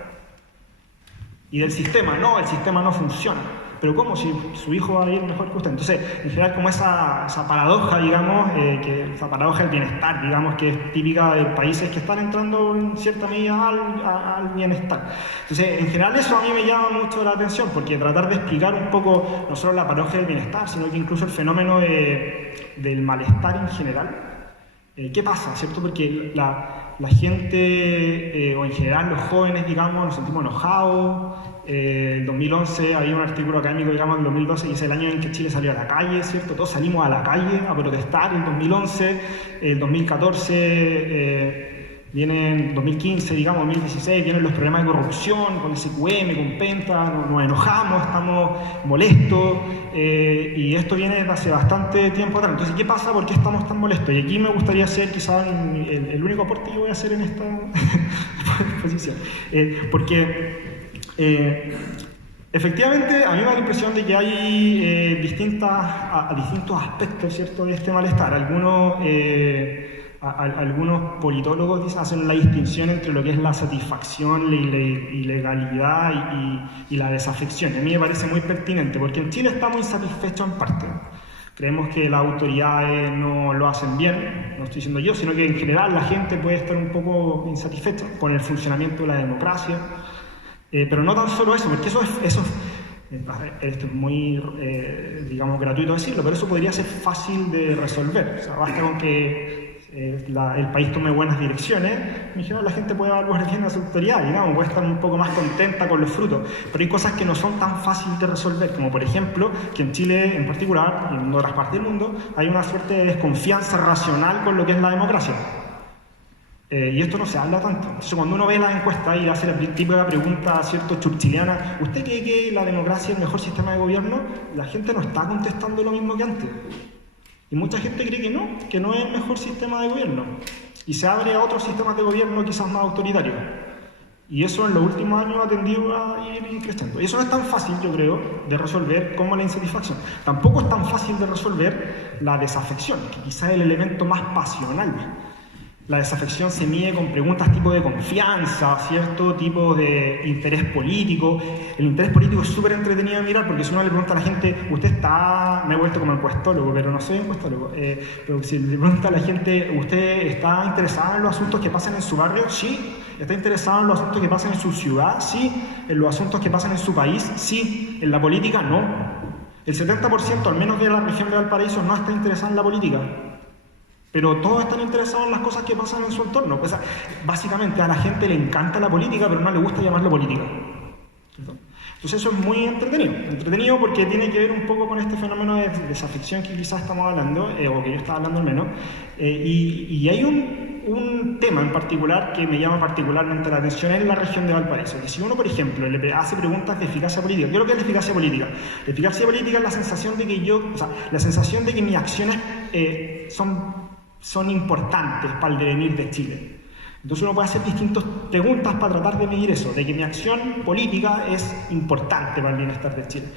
Y del sistema, no, el sistema no funciona. Pero ¿cómo? Si su hijo va a ir mejor que usted. Entonces, en general, como esa paradoja, digamos, esa paradoja del bienestar, digamos, que es típica de países que están entrando en cierta medida al bienestar. Entonces, en general, eso a mí me llama mucho la atención, porque tratar de explicar un poco, no solo la paradoja del bienestar, sino que incluso el fenómeno del malestar en general. ¿Qué pasa? ¿Cierto? Porque la gente, o en general los jóvenes, digamos, nos sentimos enojados. En 2011 había un artículo académico, digamos, en 2012, y es el año en que Chile salió a la calle, ¿cierto? Todos salimos a la calle a protestar en 2011. El 2014 vienen 2015, digamos, 2016, vienen los problemas de corrupción con SQM, con Penta, nos enojamos, estamos molestos, y esto viene desde hace bastante tiempo atrás. Entonces, ¿qué pasa? ¿Por qué estamos tan molestos? Y aquí me gustaría hacer quizás el único aporte que voy a hacer en esta exposición. Porque efectivamente a mí me da la impresión de que hay distintos aspectos, ¿cierto?, de este malestar. Algunos politólogos dicen, hacen la distinción entre lo que es la satisfacción, la ilegalidad y la desafección. A mí me parece muy pertinente, porque en Chile estamos insatisfechos en parte. Creemos que las autoridades no lo hacen bien, no estoy diciendo yo, sino que en general la gente puede estar un poco insatisfecha con el funcionamiento de la democracia. Pero no tan solo eso, porque esto es muy, digamos, gratuito decirlo, pero eso podría ser fácil de resolver. O sea, basta con que el país tome buenas direcciones, en general la gente puede evaluar bien a su autoridad, digamos, puede estar un poco más contenta con los frutos. Pero hay cosas que no son tan fáciles de resolver, como por ejemplo, que en Chile en particular, y en otras partes del mundo, hay una suerte de desconfianza racional con lo que es la democracia. Y esto no se habla tanto. Entonces, cuando uno ve las encuestas y hace la típica pregunta, ¿cierto?, churchiliana, ¿usted cree que la democracia es el mejor sistema de gobierno? La gente no está contestando lo mismo que antes. Y mucha gente cree que no es el mejor sistema de gobierno. Y se abre a otros sistemas de gobierno quizás más autoritarios. Y eso en los últimos años ha tendido a ir creciendo. Y eso no es tan fácil, yo creo, de resolver como la insatisfacción. Tampoco es tan fácil de resolver la desafección, que quizás es el elemento más pasional. La desafección se mide con preguntas tipo de confianza, cierto tipo de interés político. El interés político es súper entretenido de mirar, porque si uno le pregunta a la gente, usted está, me he vuelto como encuestólogo, pero no soy encuestólogo, pero si le pregunta a la gente, ¿usted está interesado en los asuntos que pasan en su barrio? Sí. ¿Está interesado en los asuntos que pasan en su ciudad? Sí. ¿En los asuntos que pasan en su país? Sí. ¿En la política? No. El 70%, al menos de la región de Valparaíso, no está interesado en la política. Pero todos están interesados en las cosas que pasan en su entorno. Pues, básicamente a la gente le encanta la política, pero no le gusta llamarlo política. Entonces eso es muy entretenido. Entretenido porque tiene que ver un poco con este fenómeno de desafección que quizás estamos hablando, o que yo estaba hablando al menos. Y hay un tema en particular que me llama particularmente la atención en la región de Valparaíso. Que si uno, por ejemplo, le hace preguntas de eficacia política, ¿qué es lo que es la eficacia política? La eficacia política es la sensación de que mis acciones son importantes para el devenir de Chile. Entonces uno puede hacer distintas preguntas para tratar de medir eso, de que mi acción política es importante para el bienestar de Chile.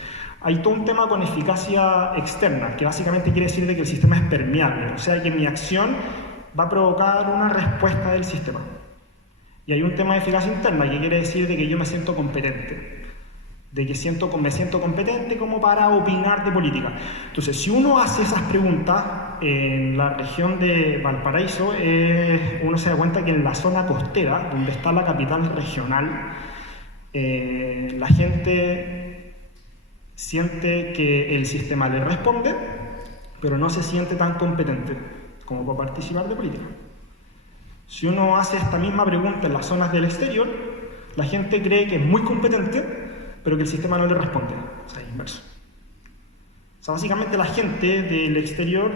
Hay todo un tema con eficacia externa, que básicamente quiere decir de que el sistema es permeable, o sea que mi acción va a provocar una respuesta del sistema. Y hay un tema de eficacia interna, que quiere decir de que yo me siento competente. De que me siento competente como para opinar de política. Entonces, si uno hace esas preguntas en la región de Valparaíso, uno se da cuenta que en la zona costera, donde está la capital regional, la gente siente que el sistema le responde, pero no se siente tan competente como para participar de política. Si uno hace esta misma pregunta en las zonas del exterior, la gente cree que es muy competente, pero que el sistema no le responde. O sea, es inverso. O sea, básicamente la gente del exterior,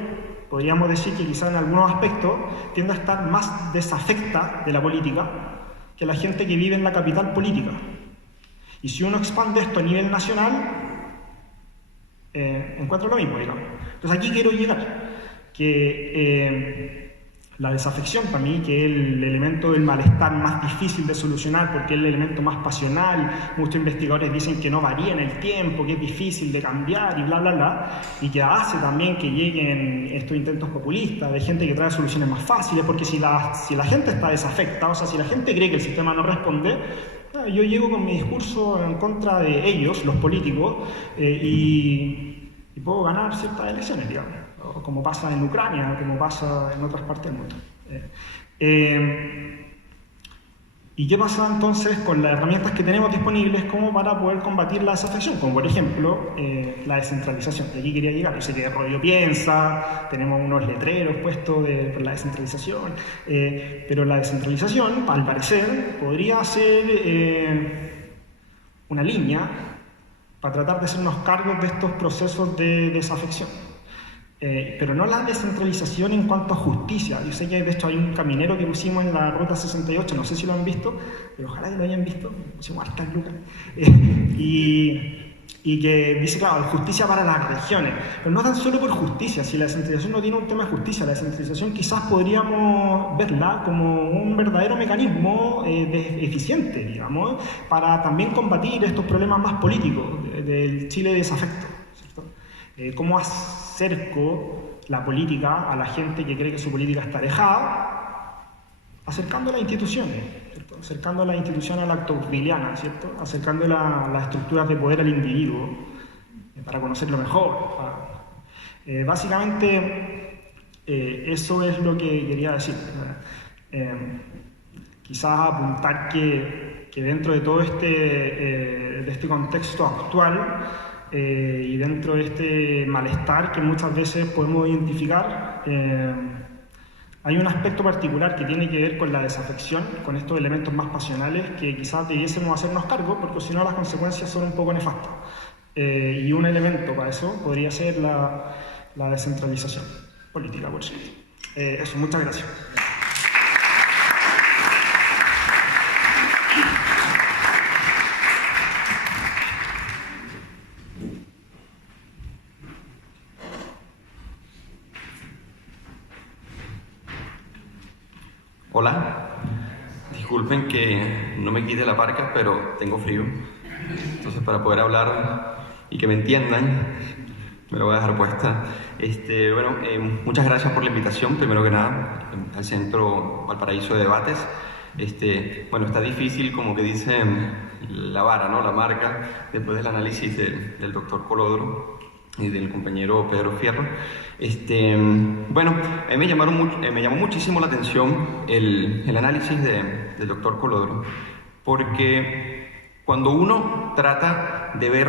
podríamos decir que quizá en algunos aspectos, tiende a estar más desafecta de la política que la gente que vive en la capital política. Y si uno expande esto a nivel nacional, encuentro lo mismo, digamos. Entonces aquí quiero llegar, que la desafección para mí, que es el elemento del malestar más difícil de solucionar porque es el elemento más pasional, muchos investigadores dicen que no varía en el tiempo, que es difícil de cambiar y bla bla bla, y que hace también que lleguen estos intentos populistas de gente que trae soluciones más fáciles, porque si la gente está desafecta, o sea, si la gente cree que el sistema no responde, yo llego con mi discurso en contra de ellos, los políticos, y puedo ganar ciertas elecciones, digamos, como pasa en Ucrania, como pasa en otras partes del mundo. ¿Y qué pasa entonces con las herramientas que tenemos disponibles como para poder combatir la desafección? Como por ejemplo la descentralización. De aquí quería llegar. Yo sé que Rollo piensa, tenemos unos letreros puestos por la descentralización, pero la descentralización, al parecer, podría ser una línea para tratar de hacernos cargos de estos procesos de desafección. Pero no la descentralización en cuanto a justicia. Yo sé que de hecho hay un caminero que pusimos en la Ruta 68, no sé si lo han visto, pero ojalá que lo hayan visto, pusimos hartas lucas, y que dice, claro, justicia para las regiones, pero no tan solo por justicia. Si la descentralización no tiene un tema de justicia, la descentralización quizás podríamos verla como un verdadero mecanismo eficiente, digamos, para también combatir estos problemas más políticos del Chile desafecto, ¿cierto? ¿Cómo acerco la política a la gente que cree que su política está alejada? Acercando las instituciones, ¿cierto? Acercando las instituciones a la autobiliana, ¿cierto? Acercando las estructuras de poder al individuo, para conocerlo mejor. Básicamente, eso es lo que quería decir. Quizás apuntar que dentro de todo de este contexto actual, y dentro de este malestar que muchas veces podemos identificar, hay un aspecto particular que tiene que ver con la desafección, con estos elementos más pasionales que quizás debiésemos hacernos cargo, porque si no las consecuencias son un poco nefastas. Y un elemento para eso podría ser la descentralización política, por cierto. Eso, muchas gracias. Hola, disculpen que no me quite la parca, pero tengo frío. Entonces, para poder hablar y que me entiendan, me lo voy a dejar puesta. Muchas gracias por la invitación, primero que nada, al Centro Valparaíso de Debates. Está difícil, como que dicen, la vara, ¿no? La marca, después del análisis del doctor Colodro y del compañero Pedro Fierro. A mí me llamó muchísimo la atención el análisis del doctor Colodro, porque cuando uno trata de ver,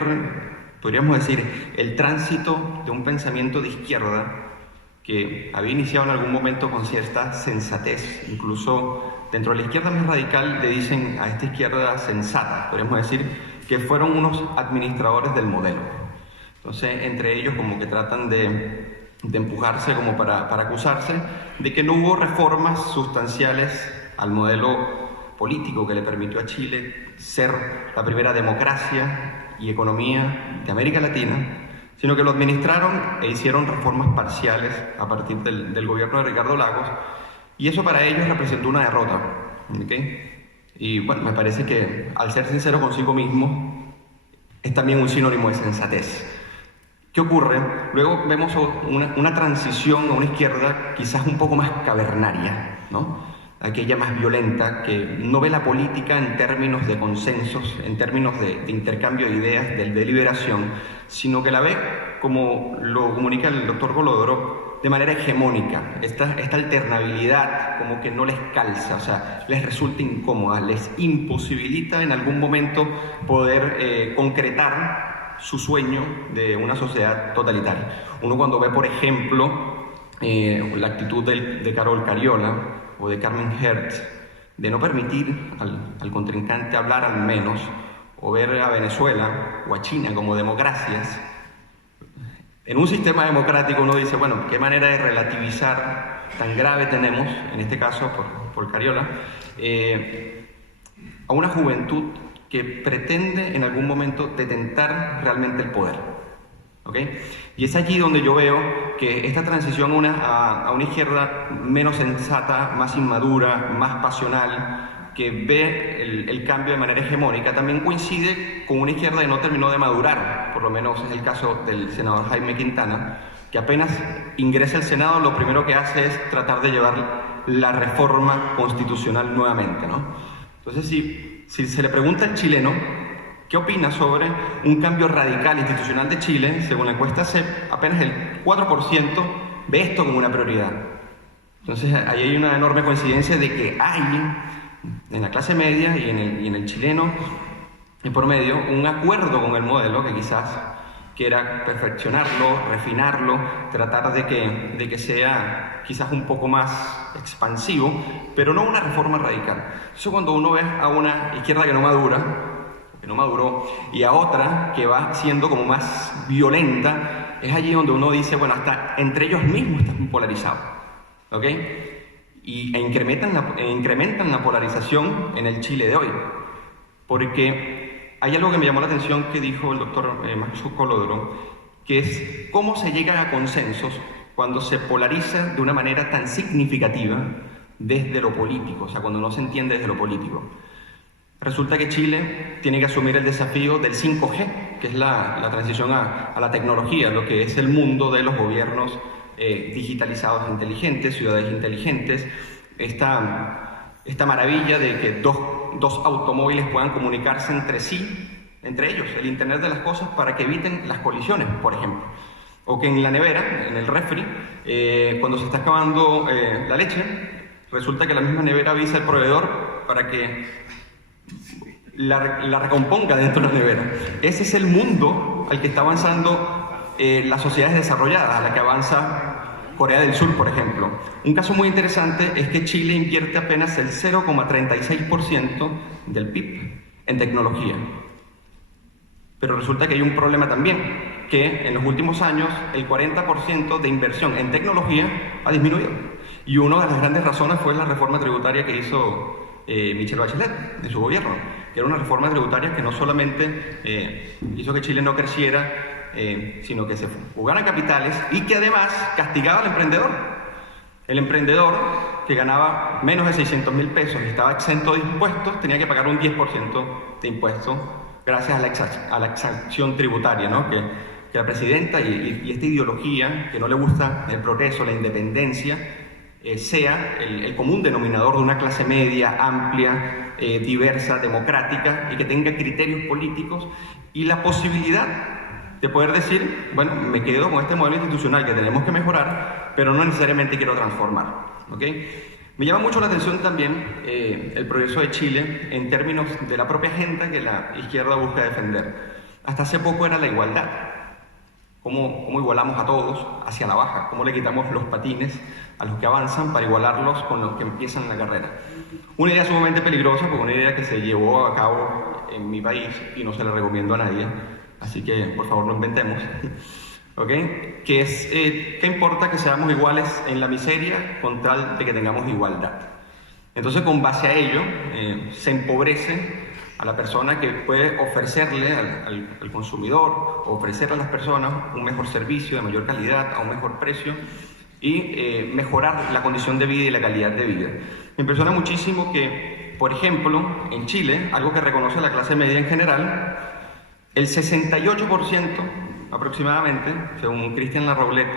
podríamos decir, el tránsito de un pensamiento de izquierda que había iniciado en algún momento con cierta sensatez, incluso dentro de la izquierda más radical le dicen a esta izquierda sensata, podríamos decir, que fueron unos administradores del modelo. Entonces, entre ellos como que tratan de empujarse como para acusarse de que no hubo reformas sustanciales al modelo político que le permitió a Chile ser la primera democracia y economía de América Latina, sino que lo administraron e hicieron reformas parciales a partir del gobierno de Ricardo Lagos, y eso para ellos representó una derrota. ¿Okay? Y bueno, me parece que al ser sincero consigo mismo es también un sinónimo de sensatez. ¿Qué ocurre? Luego vemos una transición a una izquierda quizás un poco más cavernaria, ¿no? Aquella más violenta, que no ve la política en términos de consensos, en términos de intercambio de ideas, de deliberación, sino que la ve, como lo comunica el doctor Colodro, de manera hegemónica. Esta alternabilidad como que no les calza, o sea, les resulta incómoda, les imposibilita en algún momento poder concretar su sueño de una sociedad totalitaria. Uno cuando ve, por ejemplo, la actitud de Carol Cariola o de Carmen Hertz de no permitir al contrincante hablar al menos, o ver a Venezuela o a China como democracias, en un sistema democrático uno dice, bueno, qué manera de relativizar tan grave tenemos, en este caso por Cariola, a una juventud que pretende en algún momento detentar realmente el poder. ¿Okay? Y es allí donde yo veo que esta transición a una izquierda menos sensata, más inmadura, más pasional, que ve el cambio de manera hegemónica, también coincide con una izquierda que no terminó de madurar, por lo menos es el caso del senador Jaime Quintana, que apenas ingresa al Senado lo primero que hace es tratar de llevar la reforma constitucional nuevamente, ¿no? Entonces, si se le pregunta al chileno ¿qué opina sobre un cambio radical institucional de Chile? Según la encuesta CEP, apenas el 4% ve esto como una prioridad. Entonces, ahí hay una enorme coincidencia de que hay en la clase media y en el chileno, en por medio, un acuerdo con el modelo que quizás quiera perfeccionarlo, refinarlo, tratar de que sea quizás un poco más expansivo, pero no una reforma radical. Eso cuando uno ve a una izquierda que no maduró, y a otra que va siendo como más violenta, es allí donde uno dice, bueno, hasta entre ellos mismos están polarizados, ¿ok? E incrementan la polarización en el Chile de hoy, porque hay algo que me llamó la atención que dijo el doctor Max Colodro, que es cómo se llega a consensos cuando se polariza de una manera tan significativa desde lo político, o sea, cuando no se entiende desde lo político. Resulta que Chile tiene que asumir el desafío del 5G, que es la transición a la tecnología, lo que es el mundo de los gobiernos digitalizados inteligentes, ciudades inteligentes, esta maravilla de que dos automóviles puedan comunicarse entre ellos, el Internet de las cosas, para que eviten las colisiones, por ejemplo. O que en la nevera, en el refri, cuando se está acabando la leche, resulta que la misma nevera avisa al proveedor para que la recomponga dentro de la nevera. Ese es el mundo al que está avanzando las sociedades desarrolladas, a la que avanza Corea del Sur, por ejemplo. Un caso muy interesante es que Chile invierte apenas el 0,36% del PIB en tecnología. Pero resulta que hay un problema también, que en los últimos años el 40% de inversión en tecnología ha disminuido. Y una de las grandes razones fue la reforma tributaria que hizo Michelle Bachelet en su gobierno, que era una reforma tributaria que no solamente hizo que Chile no creciera, sino que se fugaran capitales y que además castigaba al emprendedor. El emprendedor que ganaba menos de 600.000 pesos y estaba exento de impuestos tenía que pagar un 10% de impuestos gracias a la exacción tributaria, ¿no? que la presidenta y esta ideología que no le gusta el progreso, la independencia, sea el común denominador de una clase media, amplia, diversa, democrática y que tenga criterios políticos y la posibilidad de poder decir, bueno, me quedo con este modelo institucional que tenemos que mejorar, pero no necesariamente quiero transformar, ¿ok? Me llama mucho la atención también el progreso de Chile en términos de la propia agenda que la izquierda busca defender. Hasta hace poco era la igualdad. ¿Cómo igualamos a todos hacia la baja? ¿Cómo le quitamos los patines a los que avanzan para igualarlos con los que empiezan la carrera? Una idea sumamente peligrosa, porque una idea que se llevó a cabo en mi país y no se la recomiendo a nadie, así que por favor no inventemos, ¿ok? Que es, ¿qué importa que seamos iguales en la miseria con tal de que tengamos igualdad? Entonces, con base a ello, se empobrece a la persona que puede ofrecerle al consumidor, ofrecer a las personas un mejor servicio de mayor calidad, a un mejor precio y mejorar la condición de vida y la calidad de vida. Me impresiona muchísimo que, por ejemplo, en Chile, algo que reconoce la clase media en general, el 68% aproximadamente, según Cristian Larroulet,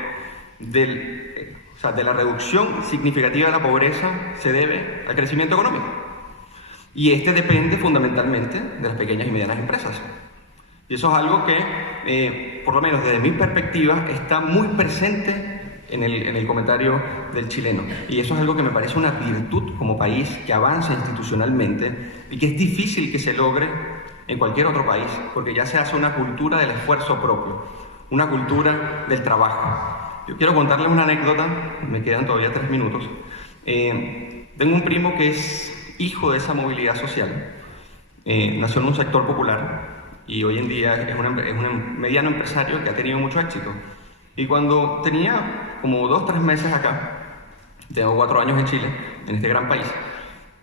de la reducción significativa de la pobreza se debe al crecimiento económico. Y este depende fundamentalmente de las pequeñas y medianas empresas. Y eso es algo que, por lo menos desde mi perspectiva, está muy presente en el comentario del chileno. Y eso es algo que me parece una virtud como país que avanza institucionalmente y que es difícil que se logre en cualquier otro país, porque ya se hace una cultura del esfuerzo propio, una cultura del trabajo. Yo quiero contarles una anécdota, me quedan todavía 3 minutos. Tengo un primo que es hijo de esa movilidad social, nació en un sector popular y hoy en día es un mediano empresario que ha tenido mucho éxito. Y cuando tenía como 2 o 3 meses acá, tengo 4 años en Chile, en este gran país,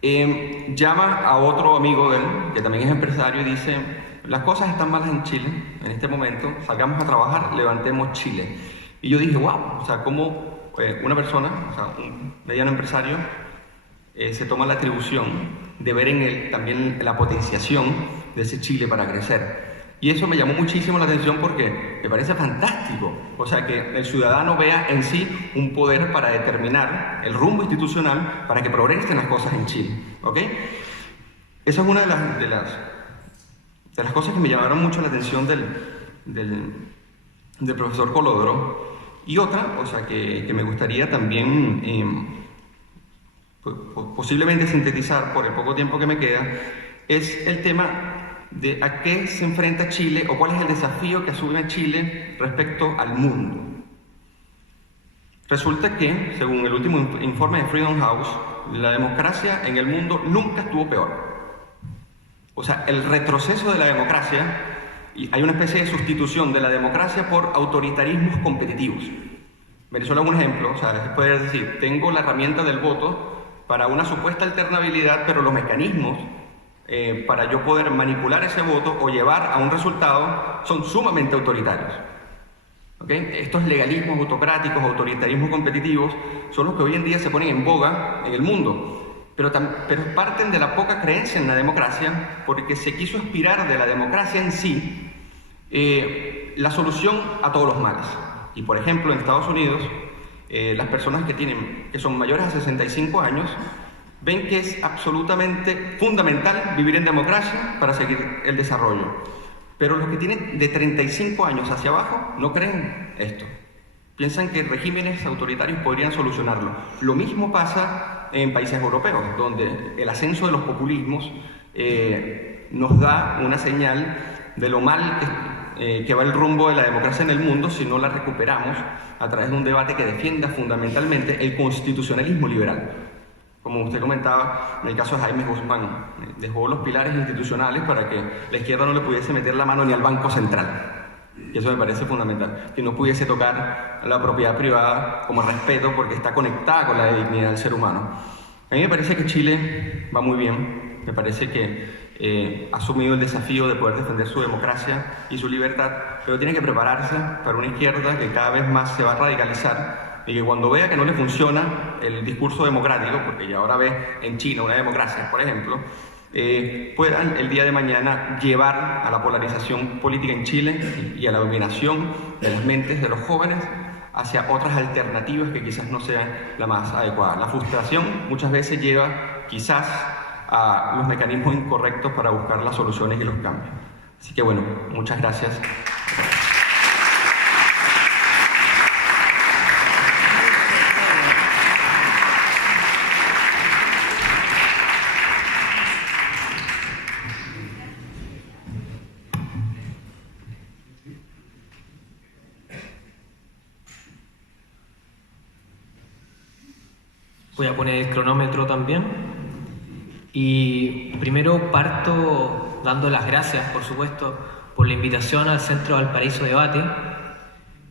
llama a otro amigo de él, que también es empresario, y dice: las cosas están malas en Chile en este momento, salgamos a trabajar, levantemos Chile. Y yo dije: wow, o sea, cómo una persona, o sea, un mediano empresario, se toma la atribución de ver en él también la potenciación de ese Chile para crecer. Y eso me llamó muchísimo la atención porque me parece fantástico. O sea, que el ciudadano vea en sí un poder para determinar el rumbo institucional para que progresen las cosas en Chile. ¿Ok? Esa es una de las cosas que me llamaron mucho la atención del profesor Colodro. Y otra, o sea, que me gustaría también posiblemente sintetizar por el poco tiempo que me queda, es el tema de a qué se enfrenta Chile o cuál es el desafío que asume Chile respecto al mundo. Resulta que, según el último informe de Freedom House, la democracia en el mundo nunca estuvo peor. O sea, el retroceso de la democracia, y hay una especie de sustitución de la democracia por autoritarismos competitivos. Venezuela es un ejemplo, o sea, es poder decir, tengo la herramienta del voto para una supuesta alternabilidad, pero los mecanismos para yo poder manipular ese voto o llevar a un resultado son sumamente autoritarios. ¿Okay? Estos legalismos autocráticos, autoritarismos competitivos, son los que hoy en día se ponen en boga en el mundo, pero parten de la poca creencia en la democracia, porque se quiso aspirar de la democracia en sí la solución a todos los males. Y por ejemplo, en Estados Unidos, las personas que son mayores a 65 años ven que es absolutamente fundamental vivir en democracia para seguir el desarrollo. Pero los que tienen de 35 años hacia abajo no creen esto. Piensan que regímenes autoritarios podrían solucionarlo. Lo mismo pasa en países europeos, donde el ascenso de los populismos nos da una señal de lo mal que va el rumbo de la democracia en el mundo si no la recuperamos a través de un debate que defienda fundamentalmente el constitucionalismo liberal. Como usted comentaba, en el caso de Jaime Guzmán, dejó los pilares institucionales para que la izquierda no le pudiese meter la mano ni al Banco Central. Y eso me parece fundamental, que no pudiese tocar la propiedad privada como respeto porque está conectada con la dignidad del ser humano. A mí me parece que Chile va muy bien, me parece que ha asumido el desafío de poder defender su democracia y su libertad, pero tiene que prepararse para una izquierda que cada vez más se va a radicalizar y que cuando vea que no le funciona el discurso democrático, porque ya ahora ve en China una democracia, por ejemplo, puedan el día de mañana llevar a la polarización política en Chile y a la dominación de las mentes de los jóvenes hacia otras alternativas que quizás no sean la más adecuada. La frustración muchas veces lleva quizás a los mecanismos incorrectos para buscar las soluciones y los cambios. Así que bueno, muchas gracias. Voy a poner el cronómetro también. Y primero parto dando las gracias, por supuesto, por la invitación al Centro Valparaíso Debate.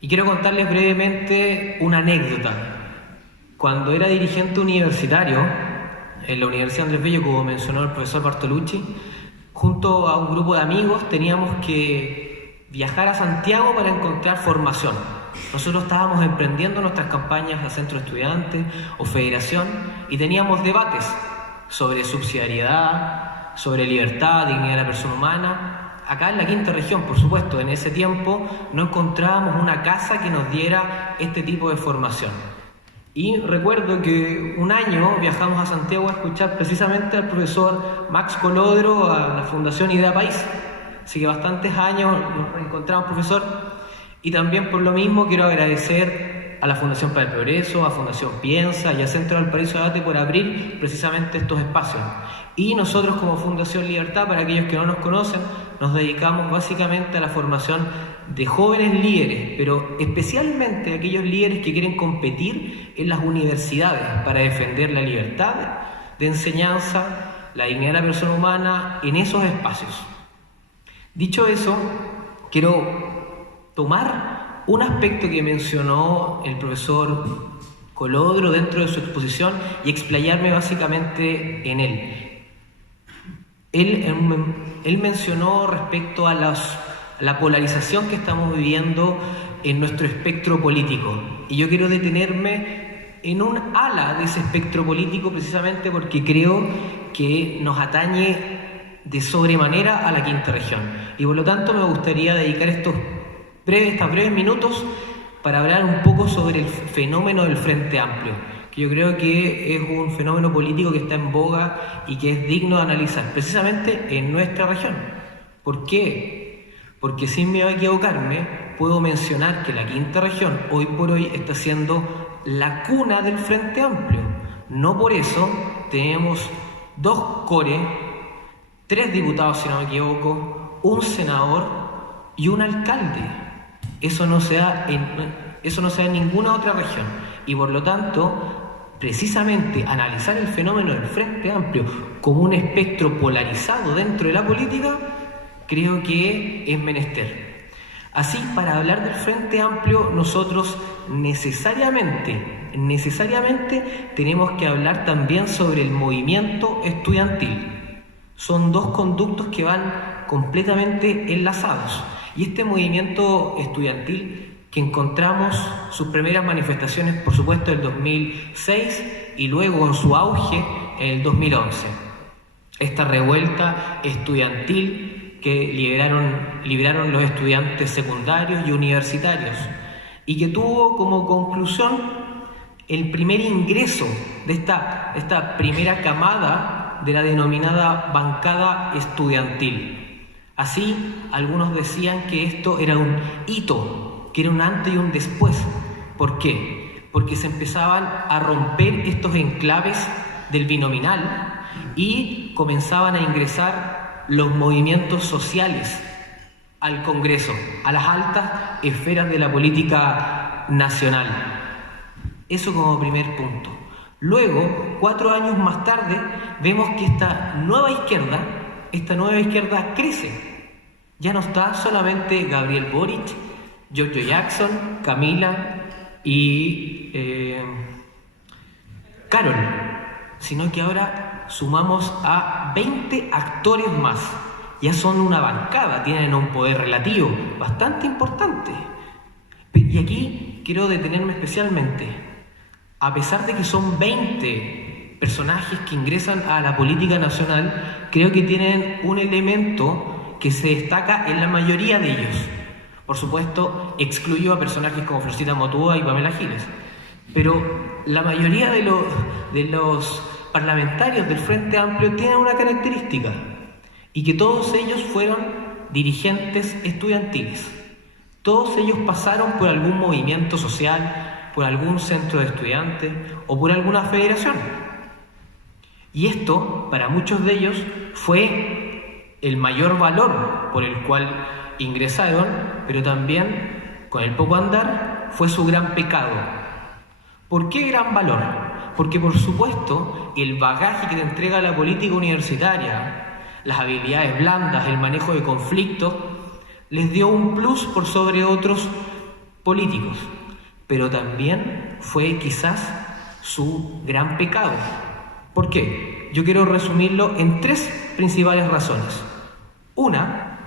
Y quiero contarles brevemente una anécdota. Cuando era dirigente universitario en la Universidad Andrés Bello, como mencionó el profesor Bartolucci, junto a un grupo de amigos teníamos que viajar a Santiago para encontrar formación. Nosotros estábamos emprendiendo nuestras campañas a centro estudiantes o federación y teníamos debates sobre subsidiariedad, sobre libertad, dignidad de la persona humana. Acá en la quinta región, por supuesto, en ese tiempo no encontrábamos una casa que nos diera este tipo de formación. Y recuerdo que un año viajamos a Santiago a escuchar precisamente al profesor Max Colodro a la Fundación Idea País. Así que bastantes años nos reencontramos, profesor. Y también por lo mismo quiero agradecer a la Fundación para el Progreso, a Fundación Piensa y al Centro Valparaíso Debate por abrir precisamente estos espacios. Y nosotros como Fundación Libertad, para aquellos que no nos conocen, nos dedicamos básicamente a la formación de jóvenes líderes, pero especialmente a aquellos líderes que quieren competir en las universidades para defender la libertad de enseñanza, la dignidad de la persona humana en esos espacios. Dicho eso, quiero tomar un aspecto que mencionó el profesor Colodro dentro de su exposición y explayarme básicamente en él. Él mencionó respecto a la polarización que estamos viviendo en nuestro espectro político. Y yo quiero detenerme en un ala de ese espectro político precisamente porque creo que nos atañe de sobremanera a la quinta región. Y por lo tanto me gustaría dedicar estos breves minutos para hablar un poco sobre el fenómeno del Frente Amplio, que yo creo que es un fenómeno político que está en boga y que es digno de analizar, precisamente en nuestra región. ¿Por qué? Porque sin miedo a equivocarme, puedo mencionar que la quinta región hoy por hoy está siendo la cuna del Frente Amplio. No por eso tenemos 2 core, 3 diputados si no me equivoco, un senador y un alcalde. Eso no se da en ninguna otra región. Y por lo tanto, precisamente analizar el fenómeno del Frente Amplio como un espectro polarizado dentro de la política, creo que es menester. Así, para hablar del Frente Amplio, nosotros necesariamente tenemos que hablar también sobre el movimiento estudiantil. Son 2 conductos que van completamente enlazados. Y este movimiento estudiantil que encontramos sus primeras manifestaciones, por supuesto, en el 2006 y luego con su auge en el 2011. Esta revuelta estudiantil que liberaron los estudiantes secundarios y universitarios y que tuvo como conclusión el primer ingreso de esta primera camada de la denominada bancada estudiantil. Así, algunos decían que esto era un hito, que era un antes y un después. ¿Por qué? Porque se empezaban a romper estos enclaves del binominal y comenzaban a ingresar los movimientos sociales al Congreso, a las altas esferas de la política nacional. Eso como primer punto. Luego, 4 años más tarde, vemos que esta nueva izquierda crece. Ya no está solamente Gabriel Boric, Giorgio Jackson, Camila y Carol, sino que ahora sumamos a 20 actores más. Ya son una bancada, tienen un poder relativo bastante importante. Y aquí quiero detenerme especialmente. A pesar de que son 20 personajes que ingresan a la política nacional, creo que tienen un elemento que se destaca en la mayoría de ellos. Por supuesto, excluyo a personajes como Florcita Motúa y Pamela Giles, pero la mayoría de los parlamentarios del Frente Amplio tienen una característica, y que todos ellos fueron dirigentes estudiantiles. Todos ellos pasaron por algún movimiento social, por algún centro de estudiantes o por alguna federación. Y esto, para muchos de ellos, fue el mayor valor por el cual ingresaron, pero también, con el poco andar, fue su gran pecado. ¿Por qué gran valor? Porque, por supuesto, el bagaje que te entrega la política universitaria, las habilidades blandas, el manejo de conflictos, les dio un plus por sobre otros políticos. Pero también fue quizás su gran pecado. ¿Por qué? Yo quiero resumirlo en 3 principales razones. Una,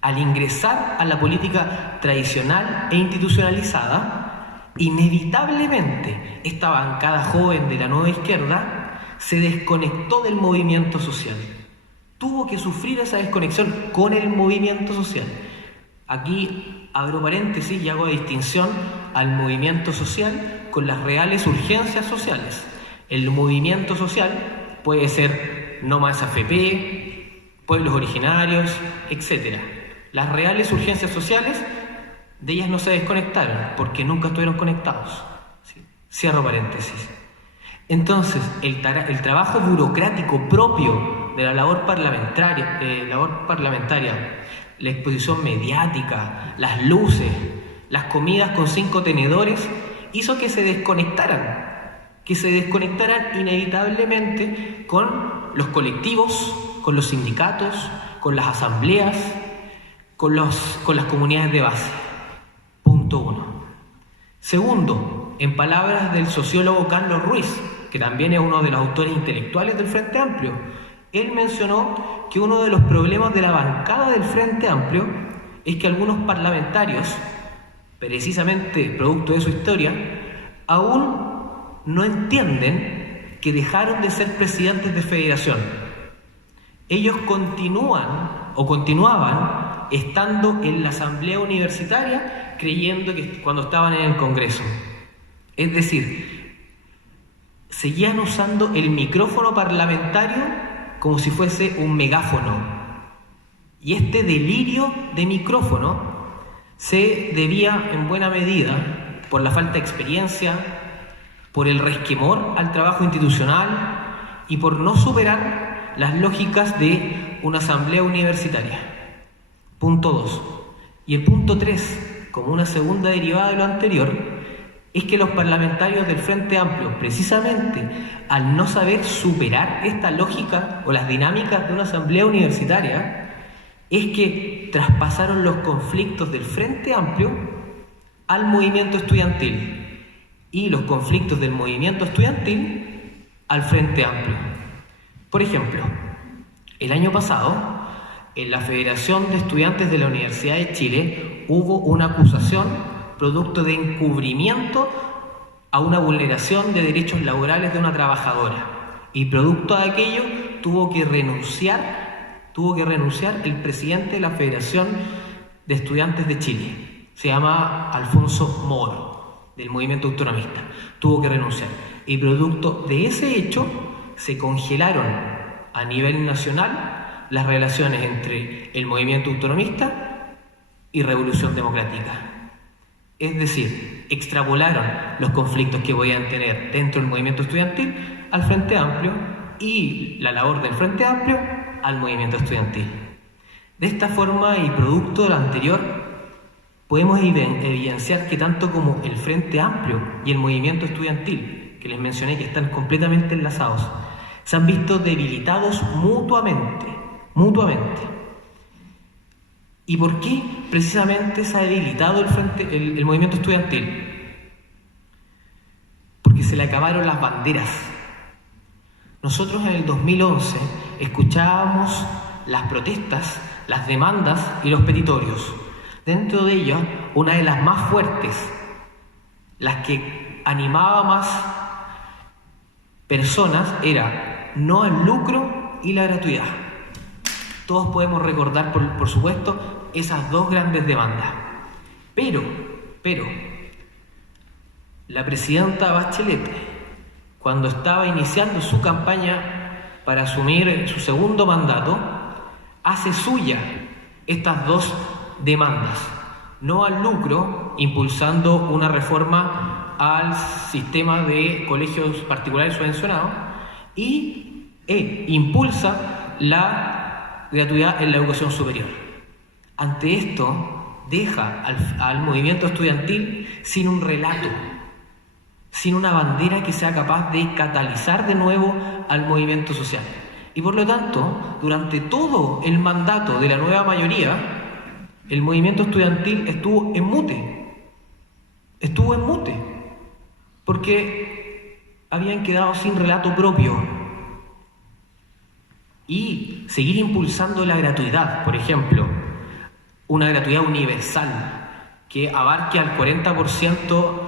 al ingresar a la política tradicional e institucionalizada, inevitablemente esta bancada joven de la nueva izquierda se desconectó del movimiento social. Tuvo que sufrir esa desconexión con el movimiento social. Aquí abro paréntesis y hago distinción al movimiento social con las reales urgencias sociales. El movimiento social puede ser No Más AFP, pueblos originarios, etc. Las reales urgencias sociales, de ellas no se desconectaron porque nunca estuvieron conectados. ¿Sí? Cierro paréntesis. Entonces, el trabajo burocrático propio de la labor parlamentaria, la exposición mediática, las luces, las comidas con 5 tenedores, hizo que se desconectaran inevitablemente con los colectivos, con los sindicatos, con las asambleas, con las comunidades de base. Punto 1. Segundo, en palabras del sociólogo Carlos Ruiz, que también es uno de los autores intelectuales del Frente Amplio. Él mencionó que uno de los problemas de la bancada del Frente Amplio es que algunos parlamentarios, precisamente producto de su historia, aún no entienden que dejaron de ser presidentes de federación. Ellos continuaban estando en la asamblea universitaria creyendo que cuando estaban en el Congreso. Es decir, seguían usando el micrófono parlamentario como si fuese un megáfono. Y este delirio de micrófono se debía en buena medida por la falta de experiencia, por el resquemor al trabajo institucional y por no superar las lógicas de una asamblea universitaria. Punto 2. Y el punto 3, como una segunda derivada de lo anterior, es que los parlamentarios del Frente Amplio, precisamente al no saber superar esta lógica o las dinámicas de una asamblea universitaria, es que traspasaron los conflictos del Frente Amplio al movimiento estudiantil y los conflictos del movimiento estudiantil al Frente Amplio. Por ejemplo, el año pasado, en la Federación de Estudiantes de la Universidad de Chile, hubo una acusación producto de encubrimiento a una vulneración de derechos laborales de una trabajadora. Y producto de aquello tuvo que renunciar el presidente de la Federación de Estudiantes de Chile. Se llama Alfonso Moro, del movimiento autonomista. Tuvo que renunciar. Y producto de ese hecho se congelaron a nivel nacional las relaciones entre el movimiento autonomista y Revolución Democrática. Es decir, extrapolaron los conflictos que podían tener dentro del movimiento estudiantil al Frente Amplio y la labor del Frente Amplio al movimiento estudiantil. De esta forma y producto de lo anterior, podemos evidenciar que tanto como el Frente Amplio y el movimiento estudiantil, que les mencioné que están completamente enlazados, se han visto debilitados mutuamente. ¿Y por qué precisamente se ha debilitado el movimiento estudiantil? Porque se le acabaron las banderas. Nosotros en el 2011 escuchábamos las protestas, las demandas y los petitorios. Dentro de ellas, una de las más fuertes, las que animaba más personas, era no al lucro y la gratuidad. Todos podemos recordar, por supuesto, esas dos grandes demandas. Pero, la presidenta Bachelet, cuando estaba iniciando su campaña para asumir su segundo mandato, hace suya estas dos demandas. No al lucro, impulsando una reforma al sistema de colegios particulares subvencionados, y impulsa la gratuidad en la educación superior. Ante esto, deja al movimiento estudiantil sin un relato, sin una bandera que sea capaz de catalizar de nuevo al movimiento social. Y por lo tanto, durante todo el mandato de la nueva mayoría, el movimiento estudiantil estuvo en mute, porque habían quedado sin relato propio. Y seguir impulsando la gratuidad, por ejemplo, una gratuidad universal que abarque al 40%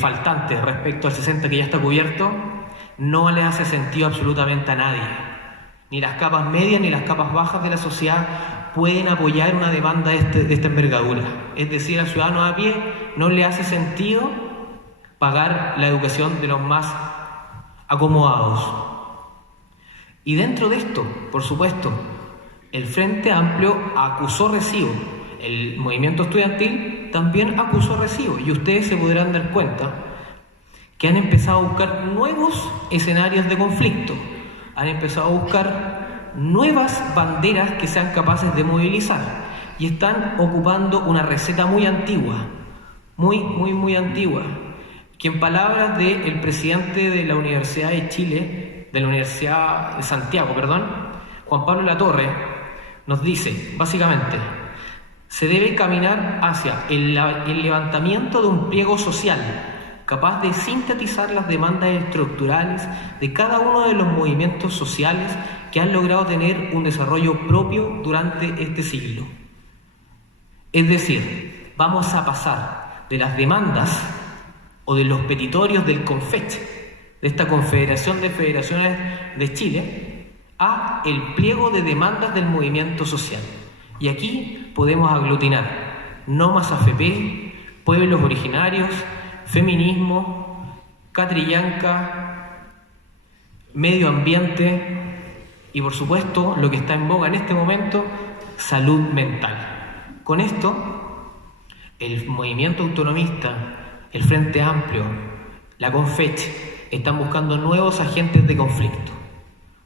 faltante respecto al 60% que ya está cubierto, no le hace sentido absolutamente a nadie. Ni las capas medias ni las capas bajas de la sociedad pueden apoyar una demanda de esta envergadura. Es decir, al ciudadano a pie no le hace sentido pagar la educación de los más acomodados. Y dentro de esto, por supuesto, el Frente Amplio acusó recibo. El movimiento estudiantil también acusó recibo. Y ustedes se podrán dar cuenta que han empezado a buscar nuevos escenarios de conflicto. Han empezado a buscar nuevas banderas que sean capaces de movilizar. Y están ocupando una receta muy antigua. Muy antigua. Que en palabras del presidente de la Universidad de Chile, de la Universidad de Santiago, Juan Pablo Latorre, nos dice, básicamente, se debe caminar hacia el levantamiento de un pliego social capaz de sintetizar las demandas estructurales de cada uno de los movimientos sociales que han logrado tener un desarrollo propio durante este siglo. Es decir, vamos a pasar de las demandas o de los petitorios del CONFECH, de esta Confederación de Federaciones de Chile, a el pliego de demandas del movimiento social. Y aquí podemos aglutinar No Más AFP, pueblos originarios, feminismo, Catrillanca, medio ambiente y, por supuesto, lo que está en boga en este momento, salud mental. Con esto, el movimiento autonomista, el Frente Amplio, la CONFECH, están buscando nuevos agentes de conflicto,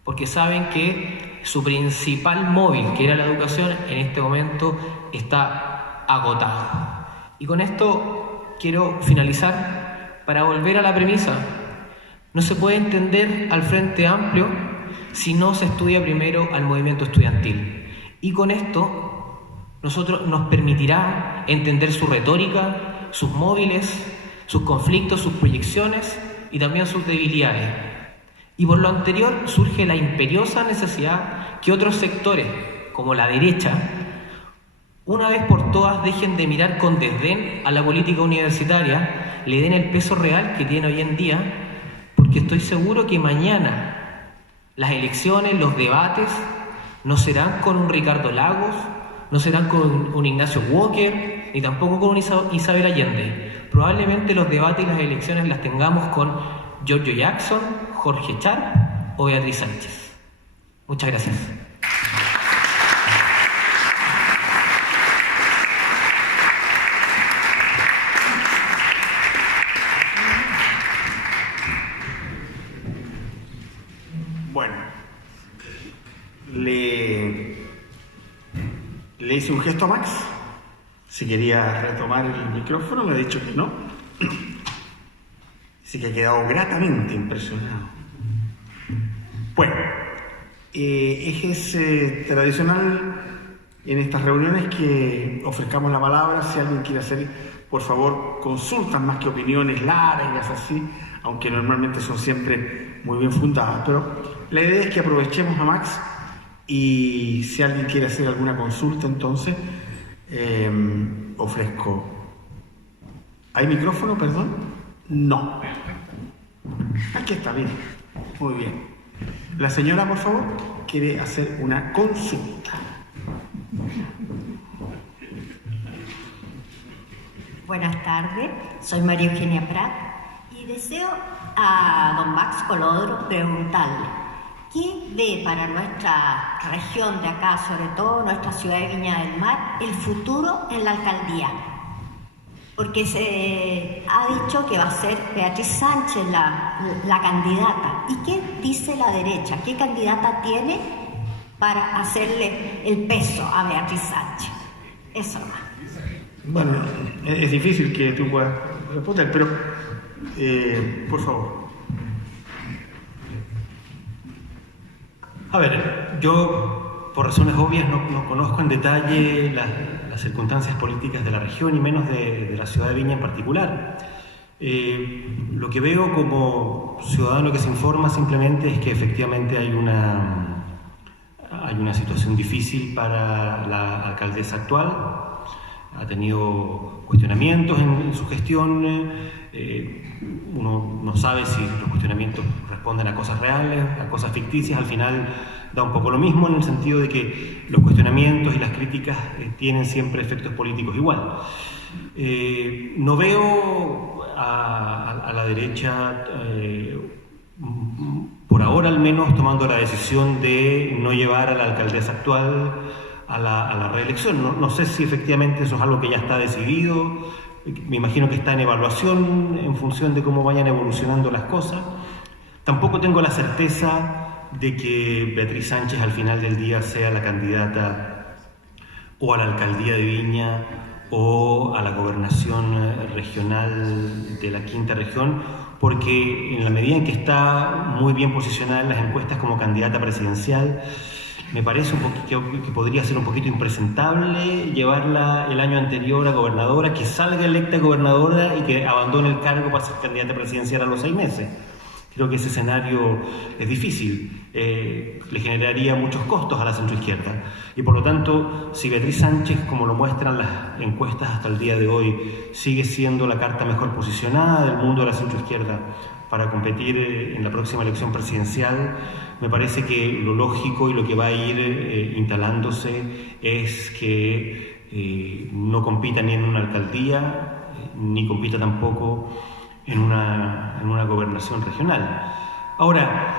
porque saben que su principal móvil, que era la educación, en este momento está agotado. Y con esto quiero finalizar para volver a la premisa. No se puede entender al Frente Amplio si no se estudia primero al movimiento estudiantil. Y con esto nos permitirá entender su retórica, sus móviles, sus conflictos, sus proyecciones y también sus debilidades. Y por lo anterior surge la imperiosa necesidad que otros sectores, como la derecha, una vez por todas dejen de mirar con desdén a la política universitaria, le den el peso real que tiene hoy en día, porque estoy seguro que mañana las elecciones, los debates, no serán con un Ricardo Lagos, no serán con un Ignacio Walker, ni tampoco con un Isabel Allende. Probablemente los debates y las elecciones las tengamos con Giorgio Jackson, Jorge Char o Beatriz Sánchez. Muchas gracias. Bueno, le hice un gesto a Max, si quería retomar el micrófono, me ha dicho que no. Así que he quedado gratamente impresionado. Bueno, es tradicional en estas reuniones que ofrezcamos la palabra. Si alguien quiere hacer, por favor, consultas más que opiniones largas, así, aunque normalmente son siempre muy bien fundadas. Pero la idea es que aprovechemos a Max y si alguien quiere hacer alguna consulta, entonces ofrezco. ¿Hay micrófono, perdón? No. Aquí está, bien. Muy bien. La señora, por favor, quiere hacer una consulta. Buenas tardes, soy María Eugenia Prat y deseo a don Max Colodro preguntarle ¿qué ve para nuestra región de acá, sobre todo nuestra ciudad de Viña del Mar, el futuro en la alcaldía? Porque se ha dicho que va a ser Beatriz Sánchez la candidata. ¿Y qué dice la derecha? ¿Qué candidata tiene para hacerle el peso a Beatriz Sánchez? Eso más. Bueno, es difícil que tú puedas responder, pero por favor. A ver, yo por razones obvias no conozco en detalle las circunstancias políticas de la región y menos de la ciudad de Viña en particular. Lo que veo como ciudadano que se informa simplemente es que efectivamente hay una situación difícil para la alcaldesa actual. Ha tenido cuestionamientos en su gestión. Uno no sabe si los cuestionamientos responden a cosas reales, a cosas ficticias. Al final da un poco lo mismo, en el sentido de que los cuestionamientos y las críticas tienen siempre efectos políticos igual. No veo a la derecha, por ahora al menos, tomando la decisión de no llevar a la alcaldesa actual a la reelección. No sé si efectivamente eso es algo que ya está decidido. Me imagino que está en evaluación en función de cómo vayan evolucionando las cosas. Tampoco tengo la certeza de que Beatriz Sánchez al final del día sea la candidata o a la alcaldía de Viña o a la gobernación regional de la quinta región, porque en la medida en que está muy bien posicionada en las encuestas como candidata presidencial, Me parece que podría ser un poquito impresentable llevarla el año anterior a gobernadora, que salga electa gobernadora y que abandone el cargo para ser candidata presidencial a los 6 meses. Creo que ese escenario es difícil, le generaría muchos costos a la centroizquierda. Y por lo tanto, si Beatriz Sánchez, como lo muestran las encuestas hasta el día de hoy, sigue siendo la carta mejor posicionada del mundo de la centroizquierda para competir en la próxima elección presidencial, me parece que lo lógico y lo que va a ir instalándose es que no compita ni en una alcaldía, ni compita tampoco en una gobernación regional. Ahora,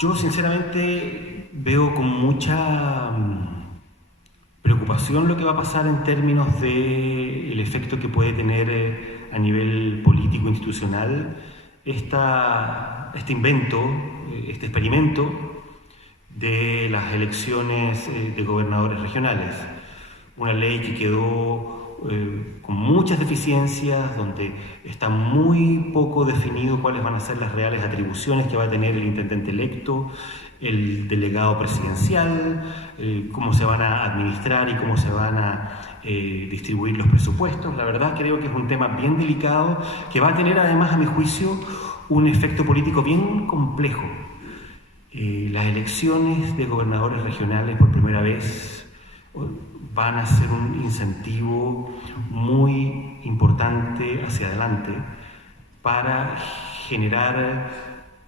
yo sinceramente veo con mucha preocupación lo que va a pasar en términos del efecto que puede tener a nivel político institucional este invento, este experimento de las elecciones de gobernadores regionales. Una ley que quedó con muchas deficiencias, donde está muy poco definido cuáles van a ser las reales atribuciones que va a tener el intendente electo, el delegado presidencial, cómo se van a administrar y cómo se van a distribuir los presupuestos. La verdad creo que es un tema bien delicado que va a tener además, a mi juicio, un efecto político bien complejo. Las elecciones de gobernadores regionales por primera vez van a ser un incentivo muy importante hacia adelante para generar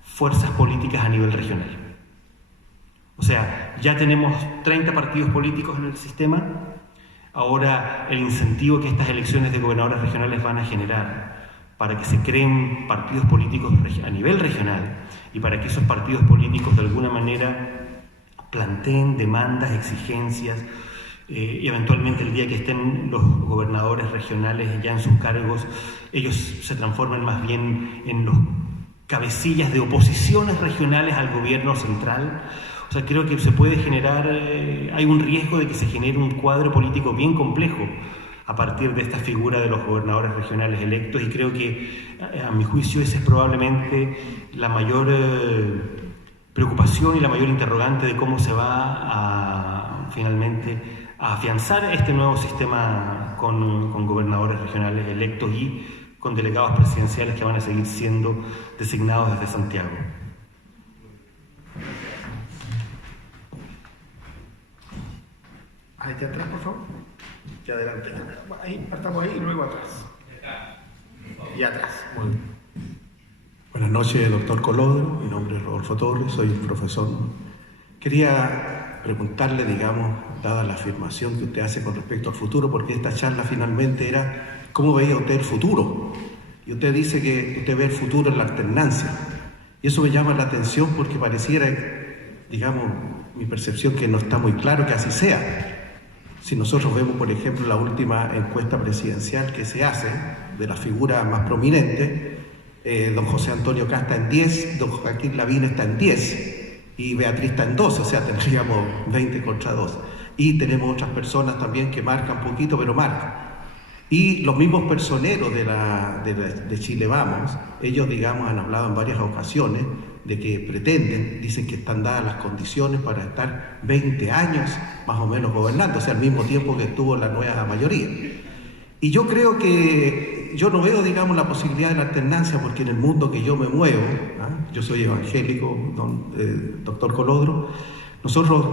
fuerzas políticas a nivel regional. O sea, ya tenemos 30 partidos políticos en el sistema, ahora el incentivo que estas elecciones de gobernadores regionales van a generar para que se creen partidos políticos a nivel regional y para que esos partidos políticos de alguna manera planteen demandas, exigencias, y eventualmente el día que estén los gobernadores regionales ya en sus cargos, ellos se transformen más bien en los cabecillas de oposiciones regionales al gobierno central. O sea, creo que se puede generar, hay un riesgo de que se genere un cuadro político bien complejo a partir de esta figura de los gobernadores regionales electos, y creo que, a mi juicio, esa es probablemente la mayor preocupación y la mayor interrogante de cómo se va finalmente a afianzar este nuevo sistema con gobernadores regionales electos y con delegados presidenciales que van a seguir siendo designados desde Santiago. Ahí atrás, por favor. Y adelante. Ahí, partamos ahí y luego atrás. Y atrás. Muy bien. Buenas noches, doctor Colodro. Mi nombre es Rodolfo Torres, soy un profesor. Quería preguntarle, digamos, dada la afirmación que usted hace con respecto al futuro, porque esta charla finalmente era ¿cómo veía usted el futuro? Y usted dice que usted ve el futuro en la alternancia. Y eso me llama la atención porque pareciera, digamos, mi percepción que no está muy claro que así sea. Si nosotros vemos, por ejemplo, la última encuesta presidencial que se hace, de la figura más prominente, don José Antonio Kast está en 10, don Joaquín Lavín está en 10 y Beatriz está en 12, o sea, tendríamos 20 contra 2. Y tenemos otras personas también que marcan poquito, pero marcan. Y los mismos personeros de Chile Vamos, ellos, digamos, han hablado en varias ocasiones de que pretenden, dicen que están dadas las condiciones para estar 20 años más o menos gobernando, o sea, al mismo tiempo que estuvo la nueva mayoría. Y yo creo que, yo no veo, digamos, la posibilidad de la alternancia, porque en el mundo que yo me muevo, yo soy evangélico, doctor Colodro, nosotros,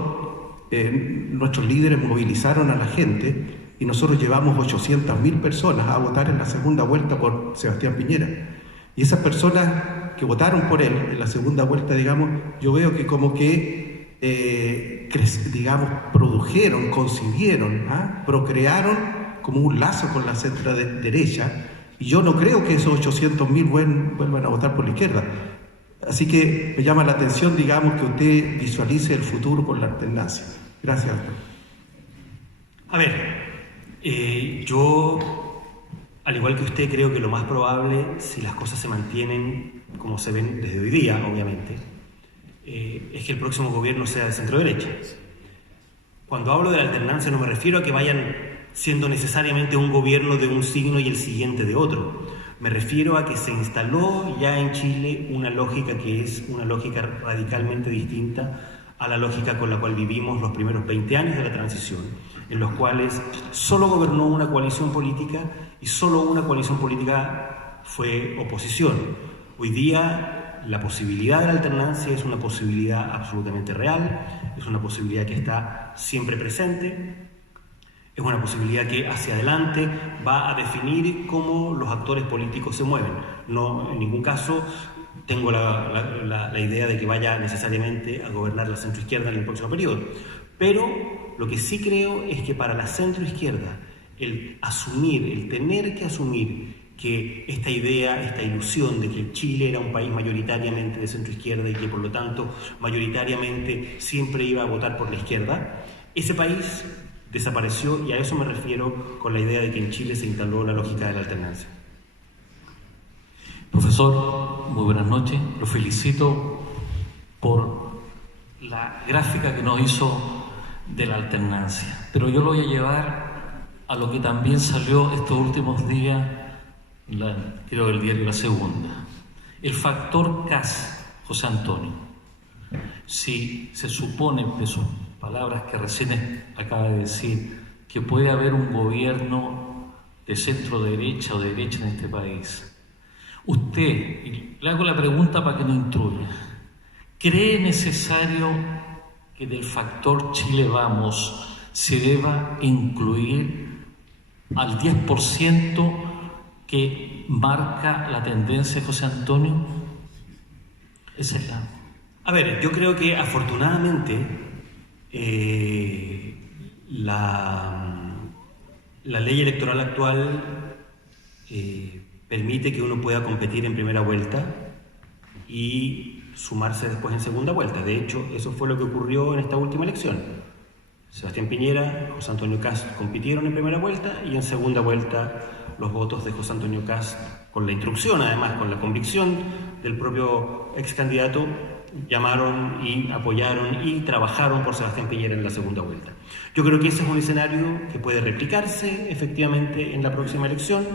nuestros líderes movilizaron a la gente y nosotros llevamos 800.000 personas a votar en la segunda vuelta por Sebastián Piñera. Y esas personas que votaron por él en la segunda vuelta, digamos, yo veo que como que, digamos, produjeron, concibieron, procrearon como un lazo con la centro derecha, y yo no creo que esos 800.000 vuelvan a votar por la izquierda. Así que me llama la atención, digamos, que usted visualice el futuro con la alternancia. Gracias. A ver, yo, al igual que usted, creo que lo más probable, si las cosas se mantienen como se ven desde hoy día, obviamente, es que el próximo gobierno sea de centro-derecha. Cuando hablo de la alternancia no me refiero a que vayan siendo necesariamente un gobierno de un signo y el siguiente de otro. Me refiero a que se instaló ya en Chile una lógica que es una lógica radicalmente distinta a la lógica con la cual vivimos los primeros 20 años de la transición, en los cuales solo gobernó una coalición política y solo una coalición política fue oposición. Hoy día la posibilidad de la alternancia es una posibilidad absolutamente real, es una posibilidad que está siempre presente, es una posibilidad que hacia adelante va a definir cómo los actores políticos se mueven. No, en ningún caso tengo la idea de que vaya necesariamente a gobernar la centroizquierda en el próximo periodo, pero lo que sí creo es que para la centroizquierda el tener que asumir que esta idea, esta ilusión de que Chile era un país mayoritariamente de centroizquierda y que por lo tanto mayoritariamente siempre iba a votar por la izquierda, ese país desapareció, y a eso me refiero con la idea de que en Chile se instaló la lógica de la alternancia. Profesor, muy buenas noches. Lo felicito por la gráfica que nos hizo de la alternancia, pero yo lo voy a llevar a lo que también salió estos últimos días, creo del diario La Segunda. El factor CAS, José Antonio. Si se supone, de sus palabras que recién acaba de decir, que puede haber un gobierno de centro derecha o de derecha en este país, usted, y le hago la pregunta para que nos instruya, ¿cree necesario que del factor Chile Vamos se deba incluir al 10% que marca la tendencia de José Antonio? Esa es la... A ver, yo creo que afortunadamente la ley electoral actual permite que uno pueda competir en primera vuelta y sumarse después en segunda vuelta. De hecho, eso fue lo que ocurrió en esta última elección. Sebastián Piñera, José Antonio Kast compitieron en primera vuelta y en segunda vuelta los votos de José Antonio Kast, con la instrucción, además con la convicción del propio ex candidato, llamaron y apoyaron y trabajaron por Sebastián Piñera en la segunda vuelta. Yo creo que ese es un escenario que puede replicarse efectivamente en la próxima elección.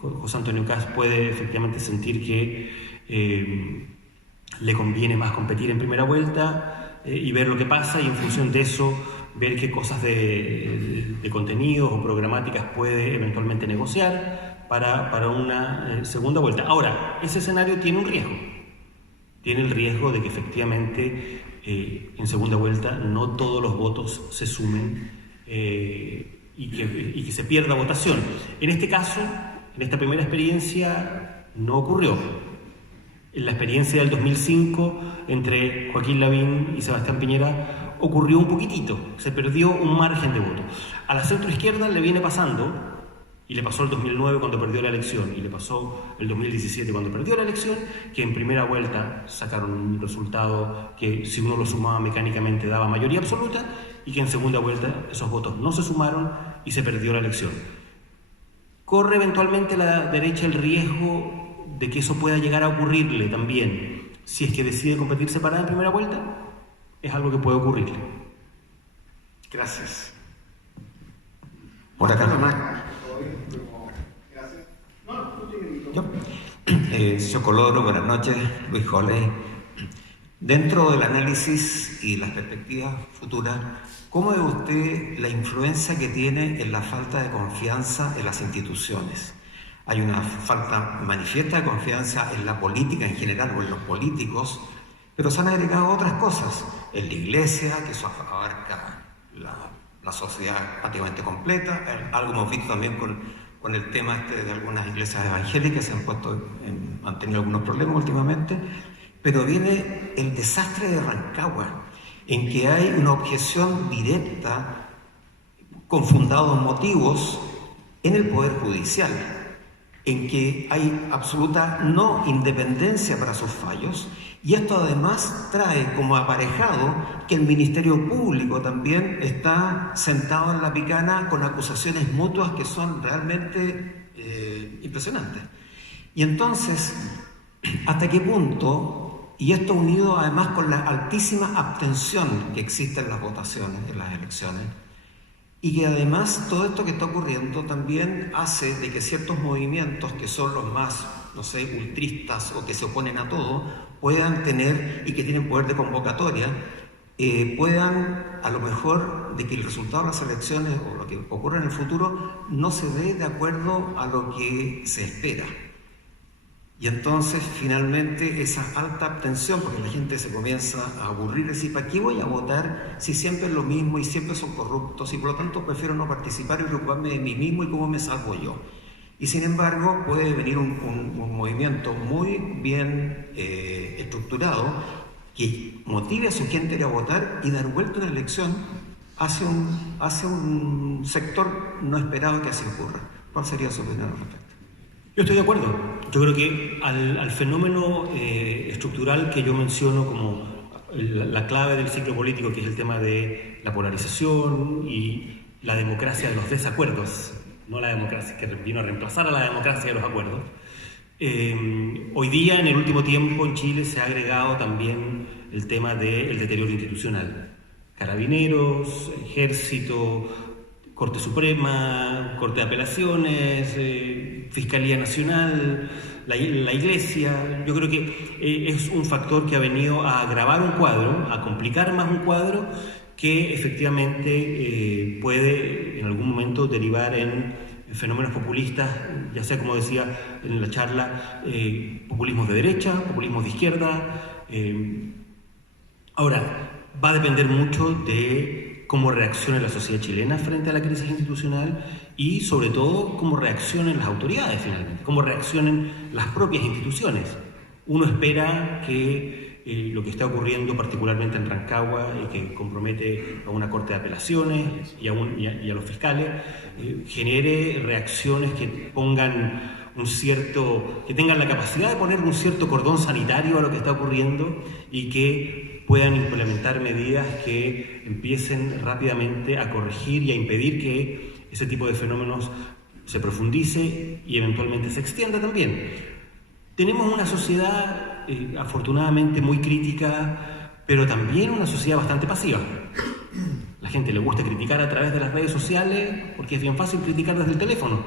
José Antonio Kast puede efectivamente sentir que le conviene más competir en primera vuelta y ver lo que pasa, y en función de eso ver qué cosas de contenidos o programáticas puede eventualmente negociar para una segunda vuelta. Ahora, ese escenario tiene un riesgo. Tiene el riesgo de que efectivamente en segunda vuelta no todos los votos se sumen y que se pierda votación. En este caso, en esta primera experiencia, no ocurrió. En la experiencia del 2005 entre Joaquín Lavín y Sebastián Piñera ocurrió un poquitito, se perdió un margen de voto. A la centroizquierda le viene pasando, y le pasó el 2009 cuando perdió la elección, y le pasó el 2017 cuando perdió la elección, que en primera vuelta sacaron un resultado que si uno lo sumaba mecánicamente daba mayoría absoluta, y que en segunda vuelta esos votos no se sumaron y se perdió la elección. Corre eventualmente la derecha el riesgo de que eso pueda llegar a ocurrirle también, si es que decide competir separada en primera vuelta. Es algo que puede ocurrirle. Gracias. Por acá. Señor Colodro, buenas noches. Luis Jole. Dentro del análisis y las perspectivas futuras, ¿cómo ve usted la influencia que tiene en la falta de confianza en las instituciones? Hay una falta manifiesta de confianza en la política en general o en los políticos, pero se han agregado otras cosas. En la iglesia, que eso abarca la sociedad prácticamente completa. Algo hemos visto también con el tema de algunas iglesias evangélicas, han tenido algunos problemas últimamente. Pero viene el desastre de Rancagua, en que hay una objeción directa con fundados motivos en el Poder Judicial, en que hay absoluta no independencia para sus fallos, y esto además trae como aparejado que el Ministerio Público también está sentado en la picana con acusaciones mutuas que son realmente impresionantes. Y entonces, ¿hasta qué punto? Y esto unido además con la altísima abstención que existe en las votaciones, en las elecciones, y que además todo esto que está ocurriendo también hace de que ciertos movimientos que son los más no sé, ultristas o que se oponen a todo, puedan tener, y que tienen poder de convocatoria, puedan, a lo mejor, de que el resultado de las elecciones o lo que ocurra en el futuro no se dé de acuerdo a lo que se espera. Y entonces, finalmente, esa alta abstención, porque la gente se comienza a aburrir, decir, ¿para qué voy a votar si siempre es lo mismo y siempre son corruptos? Y por lo tanto prefiero no participar y preocuparme de mí mismo y cómo me salvo yo. Y sin embargo, puede venir un movimiento muy bien estructurado que motive a su gente a ir a votar y dar vuelta a una elección hacia un sector no esperado que así ocurra. ¿Cuál sería su opinión al respecto? Yo estoy de acuerdo. Yo creo que al fenómeno estructural que yo menciono como la clave del ciclo político, que es el tema de la polarización y la democracia de los desacuerdos, no la democracia que vino a reemplazar a la democracia de los acuerdos, hoy día, en el último tiempo, en Chile se ha agregado también el tema del deterioro institucional. Carabineros, Ejército, Corte Suprema, Corte de Apelaciones, Fiscalía Nacional, la Iglesia. Yo creo que es un factor que ha venido a agravar un cuadro, a complicar más un cuadro que efectivamente puede en algún momento derivar en fenómenos populistas, ya sea, como decía en la charla, populismos de derecha, populismos de izquierda. Ahora, va a depender mucho de cómo reaccione la sociedad chilena frente a la crisis institucional y, sobre todo, cómo reaccionen las autoridades finalmente, cómo reaccionen las propias instituciones. Uno espera que lo que está ocurriendo particularmente en Rancagua y que compromete a una corte de apelaciones y a los fiscales genere reacciones que pongan que tengan la capacidad de poner un cierto cordón sanitario a lo que está ocurriendo y que puedan implementar medidas que empiecen rápidamente a corregir y a impedir que ese tipo de fenómenos se profundice y eventualmente se extienda también. Tenemos una sociedad afortunadamente muy crítica, pero también una sociedad bastante pasiva. La gente le gusta criticar a través de las redes sociales porque es bien fácil criticar desde el teléfono,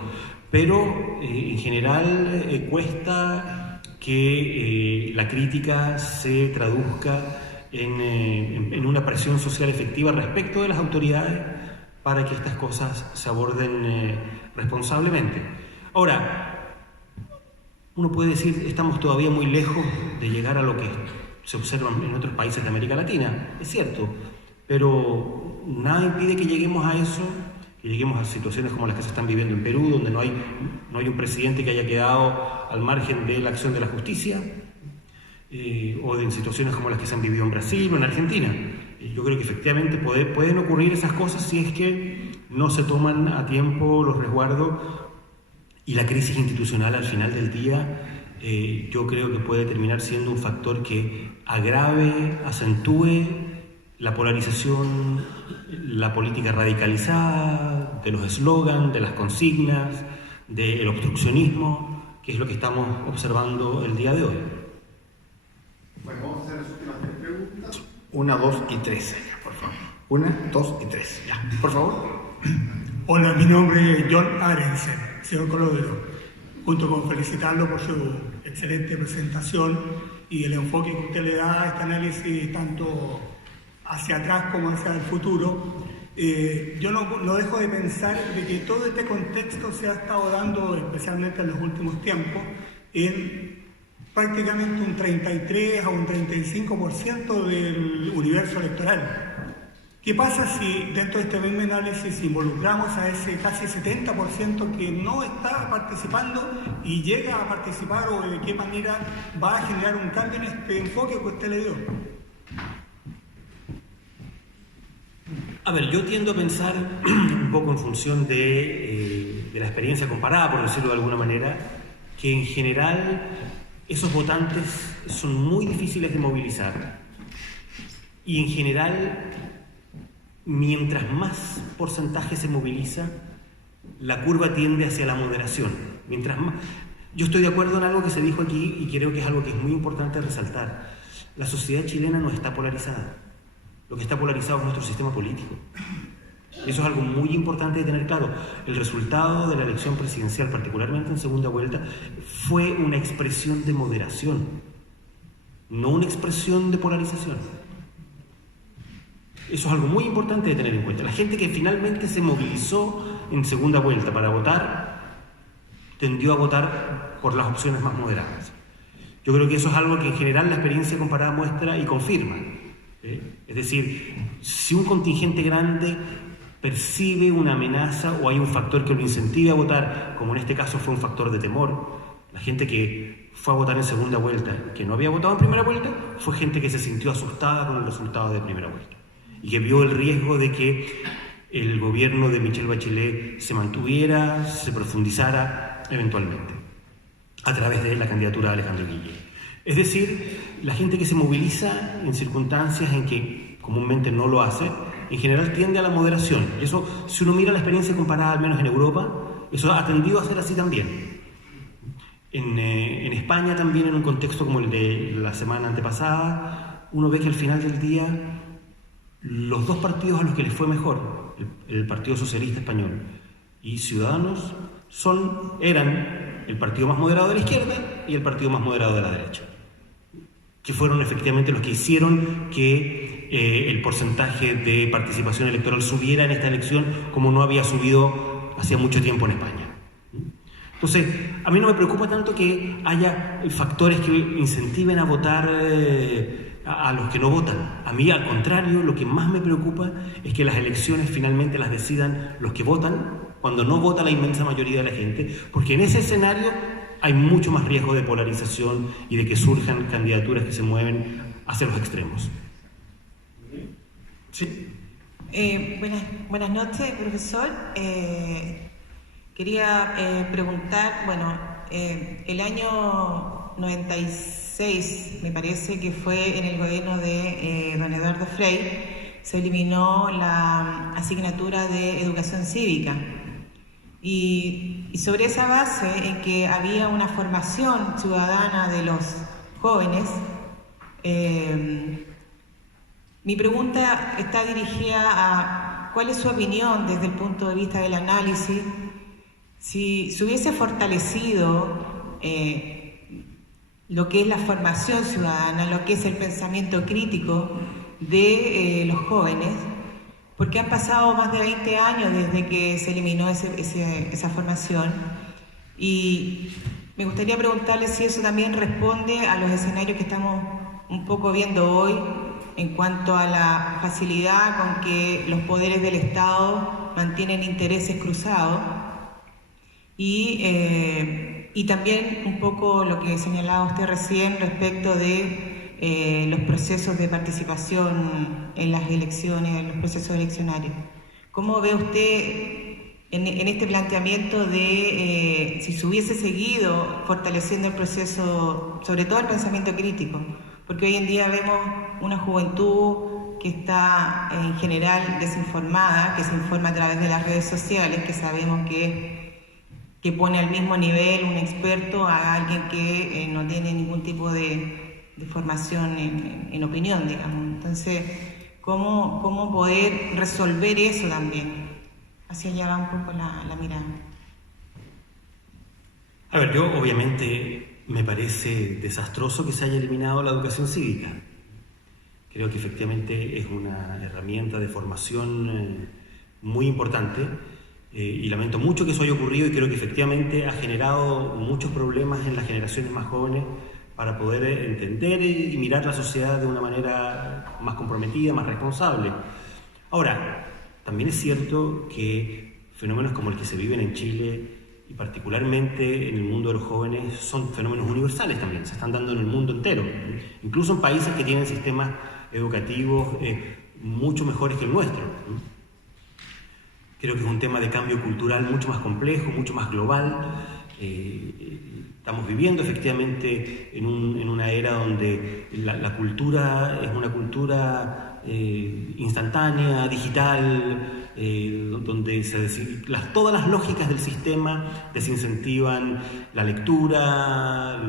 pero en general cuesta que la crítica se traduzca en una presión social efectiva respecto de las autoridades para que estas cosas se aborden responsablemente. Ahora, uno puede decir, estamos todavía muy lejos de llegar a lo que se observa en otros países de América Latina, es cierto, pero nada impide que lleguemos a eso, que lleguemos a situaciones como las que se están viviendo en Perú, donde no hay un presidente que haya quedado al margen de la acción de la justicia, o en situaciones como las que se han vivido en Brasil o en Argentina. Yo creo que efectivamente pueden ocurrir esas cosas si es que no se toman a tiempo los resguardos, y la crisis institucional al final del día yo creo que puede terminar siendo un factor que agrave, acentúe la polarización, la política radicalizada, de los eslogans, de las consignas, del obstruccionismo, que es lo que estamos observando el día de hoy. Bueno, vamos a hacer las últimas 3 preguntas. 1, 2 y 3, por favor. 1, 2 y 3, ya. Por favor. Hola, mi nombre es John Arensen, señor Colodro. Junto con felicitarlo por su excelente presentación y el enfoque que usted le da a este análisis tanto hacia atrás como hacia el futuro, yo no dejo de pensar de que todo este contexto se ha estado dando, especialmente en los últimos tiempos, en prácticamente un 33 a un 35% del universo electoral. ¿Qué pasa si dentro de este mismo análisis involucramos a ese casi 70% que no está participando y llega a participar, o de qué manera va a generar un cambio en este enfoque que usted le dio? A ver, yo tiendo a pensar un poco en función de la experiencia comparada, por decirlo de alguna manera, que en general esos votantes son muy difíciles de movilizar y en general, mientras más porcentaje se moviliza, la curva tiende hacia la moderación. Mientras más... Yo estoy de acuerdo en algo que se dijo aquí y creo que es algo que es muy importante resaltar. La sociedad chilena no está polarizada. Lo que está polarizado es nuestro sistema político. Eso es algo muy importante de tener claro. El resultado de la elección presidencial, particularmente en segunda vuelta, fue una expresión de moderación, no una expresión de polarización. Eso es algo muy importante de tener en cuenta. La gente que finalmente se movilizó en segunda vuelta para votar, tendió a votar por las opciones más moderadas. Yo creo que eso es algo que en general la experiencia comparada muestra y confirma. Es decir, si un contingente grande percibe una amenaza o hay un factor que lo incentive a votar, como en este caso fue un factor de temor, la gente que fue a votar en segunda vuelta, que no había votado en primera vuelta, fue gente que se sintió asustada con el resultado de primera vuelta y que vio el riesgo de que el gobierno de Michelle Bachelet se mantuviera, se profundizara eventualmente a través de la candidatura de Alejandro Guille. Es decir, la gente que se moviliza en circunstancias en que comúnmente no lo hace, en general tiende a la moderación. Y eso, si uno mira la experiencia comparada, al menos en Europa, eso ha tendido a ser así también. En España también, en un contexto como el de la semana antepasada, uno ve que al final del día los dos partidos a los que les fue mejor, el Partido Socialista Español y Ciudadanos, eran el partido más moderado de la izquierda y el partido más moderado de la derecha, que fueron efectivamente los que hicieron que el porcentaje de participación electoral subiera en esta elección como no había subido hacía mucho tiempo en España. Entonces, a mí no me preocupa tanto que haya factores que incentiven a votar a los que no votan. A mí, al contrario, lo que más me preocupa es que las elecciones finalmente las decidan los que votan, cuando no vota la inmensa mayoría de la gente, porque en ese escenario hay mucho más riesgo de polarización y de que surjan candidaturas que se mueven hacia los extremos. Sí. Buenas noches, profesor. Quería preguntar, el año 96, me parece que fue en el gobierno de don Eduardo Frei, se eliminó la asignatura de educación cívica. Y sobre esa base en que había una formación ciudadana de los jóvenes, mi pregunta está dirigida a cuál es su opinión desde el punto de vista del análisis, si se hubiese fortalecido lo que es la formación ciudadana, lo que es el pensamiento crítico de los jóvenes, porque han pasado más de 20 años desde que se eliminó esa formación, y me gustaría preguntarle si eso también responde a los escenarios que estamos un poco viendo hoy en cuanto a la facilidad con que los poderes del Estado mantienen intereses cruzados, y también un poco lo que señalaba usted recién respecto de los procesos de participación en las elecciones, en los procesos eleccionarios. ¿Cómo ve usted en este planteamiento de si se hubiese seguido fortaleciendo el proceso, sobre todo el pensamiento crítico? Porque hoy en día vemos una juventud que está en general desinformada, que se informa a través de las redes sociales, que sabemos que pone al mismo nivel un experto a alguien que no tiene ningún tipo de formación en opinión, digamos. Entonces, ¿cómo poder resolver eso también? Hacia allá va un poco la mirada. A ver, yo obviamente me parece desastroso que se haya eliminado la educación cívica. Creo que efectivamente es una herramienta de formación muy importante. Y lamento mucho que eso haya ocurrido, y creo que efectivamente ha generado muchos problemas en las generaciones más jóvenes para poder entender y mirar la sociedad de una manera más comprometida, más responsable. Ahora, también es cierto que fenómenos como el que se viven en Chile, y particularmente en el mundo de los jóvenes, son fenómenos universales también, se están dando en el mundo entero, incluso en países que tienen sistemas educativos mucho mejores que el nuestro. Creo que es un tema de cambio cultural mucho más complejo, mucho más global. Estamos viviendo efectivamente en una era donde la cultura es una cultura instantánea, digital, donde todas las lógicas del sistema desincentivan la lectura,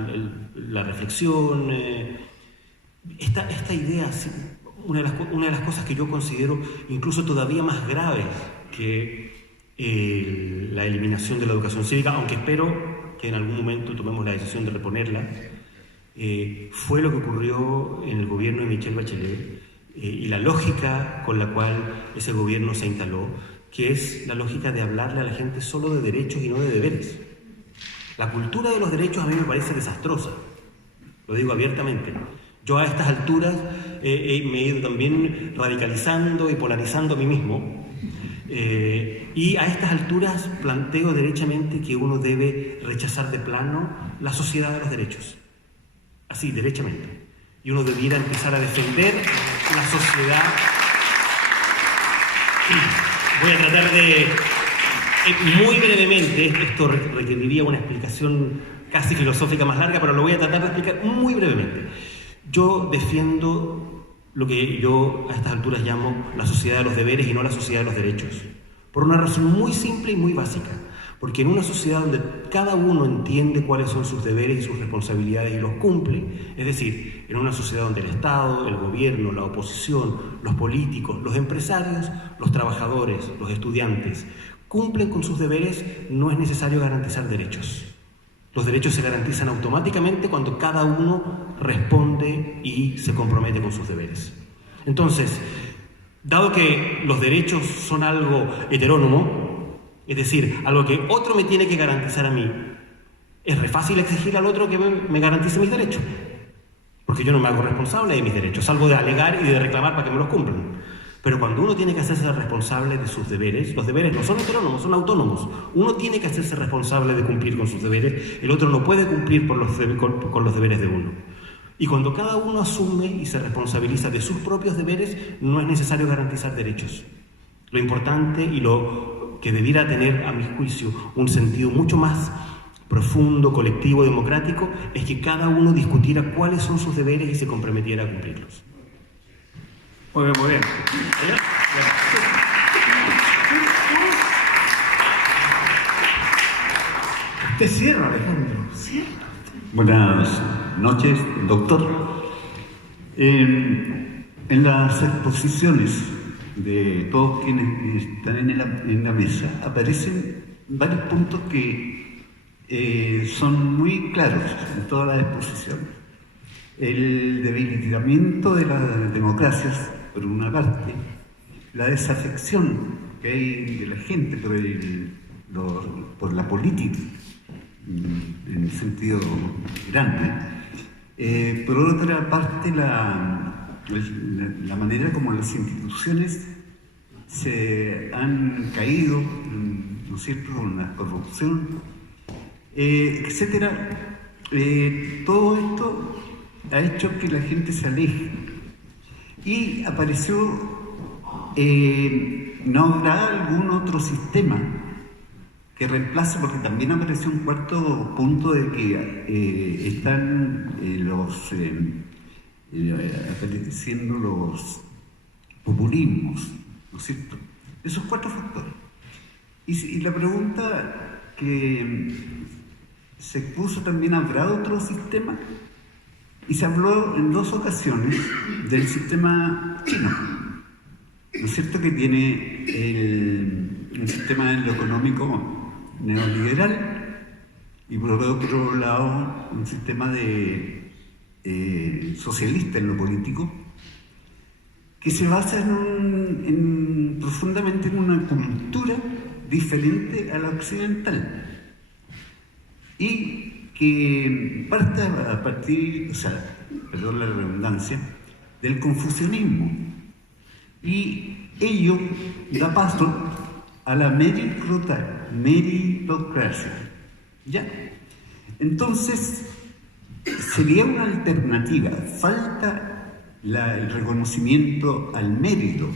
la reflexión. Esta idea, una de las cosas que yo considero incluso todavía más graves que la eliminación de la educación cívica, aunque espero que en algún momento tomemos la decisión de reponerla, fue lo que ocurrió en el gobierno de Michelle Bachelet y la lógica con la cual ese gobierno se instaló, que es la lógica de hablarle a la gente solo de derechos y no de deberes. La cultura de los derechos a mí me parece desastrosa, lo digo abiertamente. Yo a estas alturas me he ido también radicalizando y polarizando a mí mismo, y a estas alturas planteo derechamente que uno debe rechazar de plano la sociedad de los derechos, así, derechamente, y uno debiera empezar a defender la sociedad. Voy a tratar de, muy brevemente, esto requeriría una explicación casi filosófica más larga, pero lo voy a tratar de explicar muy brevemente. Yo defiendo lo que yo a estas alturas llamo la sociedad de los deberes y no la sociedad de los derechos, por una razón muy simple y muy básica, porque en una sociedad donde cada uno entiende cuáles son sus deberes y sus responsabilidades y los cumple, es decir, en una sociedad donde el Estado, el gobierno, la oposición, los políticos, los empresarios, los trabajadores, los estudiantes, cumplen con sus deberes, no es necesario garantizar derechos. Los derechos se garantizan automáticamente cuando cada uno responde y se compromete con sus deberes. Entonces, dado que los derechos son algo heterónomo, es decir, algo que otro me tiene que garantizar a mí, es re fácil exigir al otro que me garantice mis derechos, porque yo no me hago responsable de mis derechos, salvo de alegar y de reclamar para que me los cumplan. Pero cuando uno tiene que hacerse responsable de sus deberes, los deberes no son heterónomos, son autónomos. Uno tiene que hacerse responsable de cumplir con sus deberes, el otro no puede cumplir con los deberes de uno. Y cuando cada uno asume y se responsabiliza de sus propios deberes, no es necesario garantizar derechos. Lo importante y lo que debiera tener, a mi juicio, un sentido mucho más profundo, colectivo, democrático, es que cada uno discutiera cuáles son sus deberes y se comprometiera a cumplirlos. Muy bien, muy bien. Usted cierra, Alejandro. Cierra. Buenas noches, doctor. En las exposiciones de todos quienes están en la mesa aparecen varios puntos que son muy claros en todas las exposiciones. El debilitamiento de las democracias, por una parte, la desafección que hay de la gente por la política, en el sentido grande. Por otra parte, la manera como las instituciones se han caído, ¿no es cierto?, con la corrupción, etcétera. Todo esto ha hecho que la gente se aleje. Y apareció, ¿no habrá algún otro sistema que reemplace? Porque también apareció un cuarto punto de que están apareciendo los populismos, ¿no es cierto? Esos cuatro factores. Y la pregunta que se puso también, ¿habrá otro sistema? Y se habló en dos ocasiones del sistema chino, ¿no es cierto?, que tiene un sistema en lo económico neoliberal y por otro lado un sistema socialista en lo político, que se basa profundamente en una cultura diferente a la occidental y que parte a partir, perdón la redundancia, del confucianismo, y ello da paso a la meritocracia. ¿Ya? Entonces, sería una alternativa. Falta el reconocimiento al mérito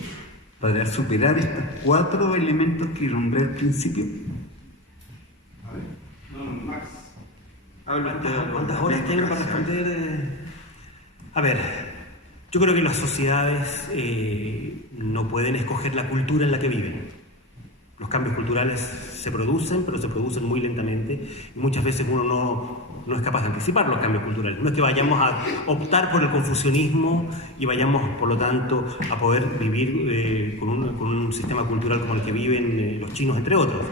para superar estos cuatro elementos que nombré al principio. ¿Cuántas horas tienen para responder? A ver, yo creo que las sociedades no pueden escoger la cultura en la que viven. Los cambios culturales se producen, pero se producen muy lentamente y muchas veces uno no es capaz de anticipar los cambios culturales. No es que vayamos a optar por el confucianismo y vayamos, por lo tanto, a poder vivir con un sistema cultural como el que viven los chinos, entre otros.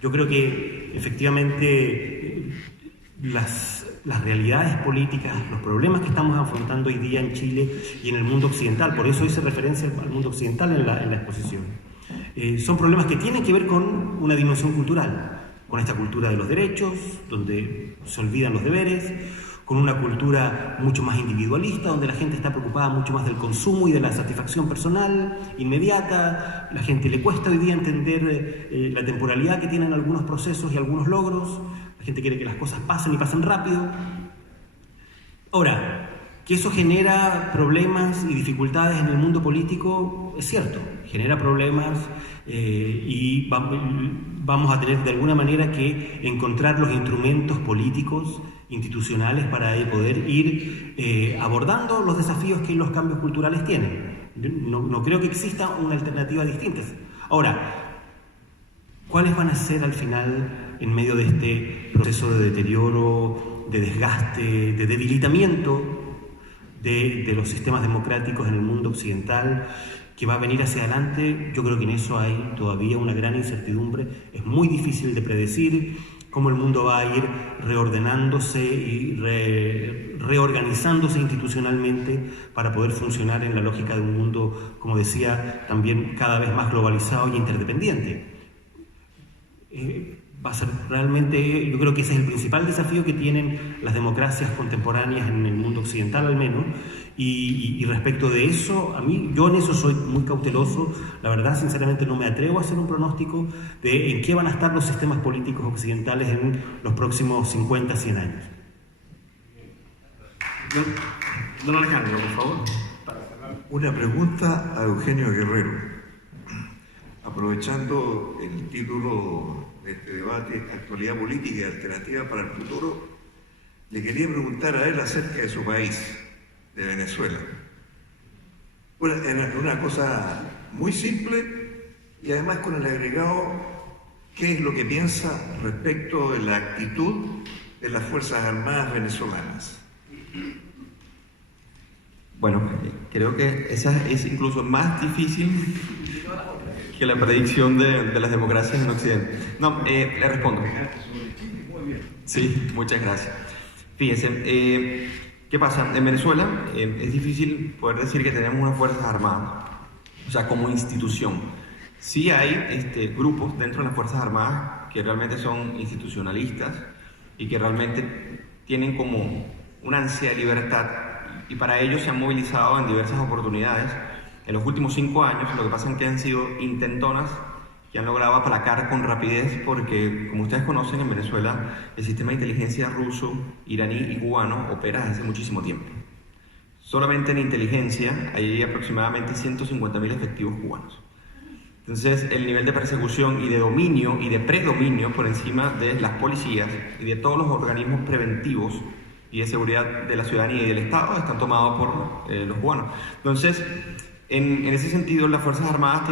Yo creo que efectivamente las realidades políticas, los problemas que estamos afrontando hoy día en Chile y en el mundo occidental, por eso hice referencia al mundo occidental en la exposición, son problemas que tienen que ver con una dimensión cultural, con esta cultura de los derechos, donde se olvidan los deberes, con una cultura mucho más individualista, donde la gente está preocupada mucho más del consumo y de la satisfacción personal, inmediata. La gente le cuesta hoy día entender la temporalidad que tienen algunos procesos y algunos logros. La gente quiere que las cosas pasen y pasen rápido. Ahora, que eso genera problemas y dificultades en el mundo político, es cierto, genera problemas y vamos a tener de alguna manera que encontrar los instrumentos políticos, institucionales, para poder ir abordando los desafíos que los cambios culturales tienen. No creo que exista una alternativa distinta. Ahora, ¿cuáles van a ser al final, en medio de este proceso de deterioro, de desgaste, de debilitamiento de los sistemas democráticos en el mundo occidental, que va a venir hacia adelante? Yo creo que en eso hay todavía una gran incertidumbre. Es muy difícil de predecir cómo el mundo va a ir reordenándose y reorganizándose institucionalmente para poder funcionar en la lógica de un mundo, como decía, también cada vez más globalizado y interdependiente. Va a ser realmente, yo creo que ese es el principal desafío que tienen las democracias contemporáneas en el mundo occidental, al menos, y respecto de eso, yo en eso soy muy cauteloso. La verdad, sinceramente, no me atrevo a hacer un pronóstico de en qué van a estar los sistemas políticos occidentales en los próximos 50, 100 años. Don Alejandro, por favor. Una pregunta a Eugenio Guerrero. Aprovechando el título de este debate, Actualidad Política y Alternativa para el Futuro, le quería preguntar a él acerca de su país, de Venezuela. Una cosa muy simple y además con el agregado, ¿qué es lo que piensa respecto de la actitud de las Fuerzas Armadas venezolanas? Bueno, creo que esa es incluso más difícil que la predicción de las democracias en Occidente. No, le respondo. Sí, muchas gracias. Fíjense, ¿qué pasa? En Venezuela es difícil poder decir que tenemos unas Fuerzas Armadas, o sea, como institución. Sí hay grupos dentro de las Fuerzas Armadas que realmente son institucionalistas y que realmente tienen como una ansia de libertad, y para ello se han movilizado en diversas oportunidades. En los últimos 5 años, lo que pasa es que han sido intentonas que han logrado aplacar con rapidez, porque, como ustedes conocen, en Venezuela el sistema de inteligencia ruso, iraní y cubano opera desde hace muchísimo tiempo. Solamente en inteligencia hay aproximadamente 150.000 efectivos cubanos. Entonces, el nivel de persecución y de dominio y de predominio por encima de las policías y de todos los organismos preventivos y de seguridad de la ciudadanía y del Estado están tomados por los cubanos. Entonces, en ese sentido, las Fuerzas Armadas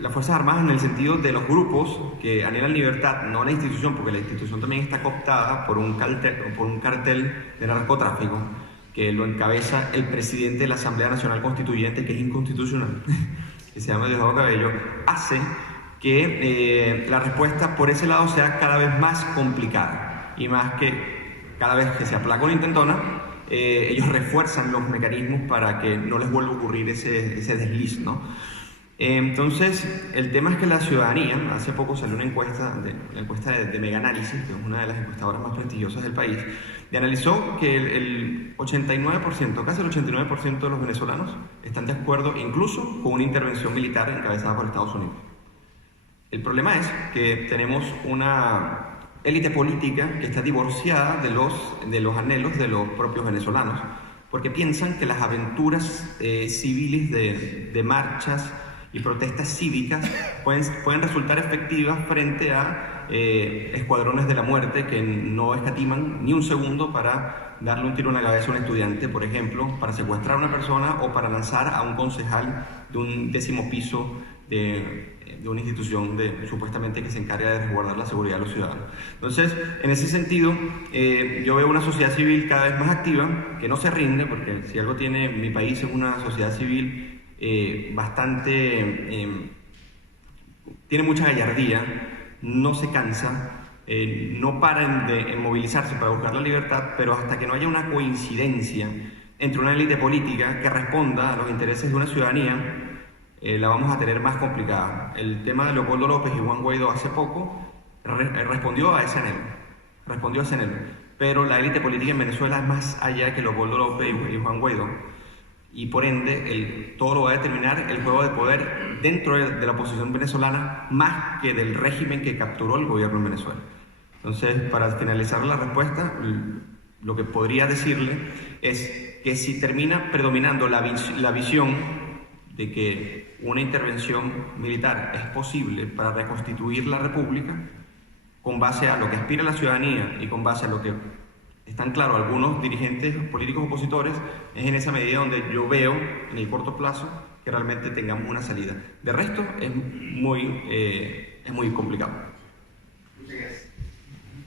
las Fuerzas Armadas en el sentido de los grupos que anhelan libertad, no la institución, porque la institución también está cooptada por un cartel de narcotráfico que lo encabeza el presidente de la Asamblea Nacional Constituyente, que es inconstitucional, que se llama Diosdado Cabello, hace que la respuesta por ese lado sea cada vez más complicada, y más que cada vez que se aplaca una intentona, ellos refuerzan los mecanismos para que no les vuelva a ocurrir ese desliz, ¿no? Entonces, el tema es que la ciudadanía, hace poco salió una encuesta, la encuesta de Megaanálisis, que es una de las encuestadoras más prestigiosas del país, y analizó que el 89%, casi el 89% de los venezolanos están de acuerdo incluso con una intervención militar encabezada por Estados Unidos. El problema es que tenemos una élite política que está divorciada de los anhelos de los propios venezolanos, porque piensan que las aventuras civiles de marchas y protestas cívicas pueden resultar efectivas frente a escuadrones de la muerte que no escatiman ni un segundo para darle un tiro en la cabeza a un estudiante, por ejemplo, para secuestrar a una persona o para lanzar a un concejal de un 10º piso de una institución supuestamente que se encarga de resguardar la seguridad de los ciudadanos. Entonces, en ese sentido, yo veo una sociedad civil cada vez más activa, que no se rinde, porque si algo tiene mi país es una sociedad civil tiene mucha gallardía, no se cansa, no paran en movilizarse para buscar la libertad, pero hasta que no haya una coincidencia entre una élite política que responda a los intereses de una ciudadanía, la vamos a tener más complicada. El tema de Leopoldo López y Juan Guaidó hace poco respondió a ese anhelo, pero la élite política en Venezuela es más allá que Leopoldo López y Juan Guaidó, y por ende todo lo va a determinar el juego de poder dentro de la oposición venezolana, más que del régimen que capturó el gobierno en Venezuela. Entonces, para finalizar la respuesta, lo que podría decirle es que si termina predominando la visión de que una intervención militar es posible para reconstituir la República, con base a lo que aspira la ciudadanía y con base a lo que están claros algunos dirigentes políticos opositores, es en esa medida donde yo veo en el corto plazo que realmente tengamos una salida. De resto, es muy complicado. Muchas gracias.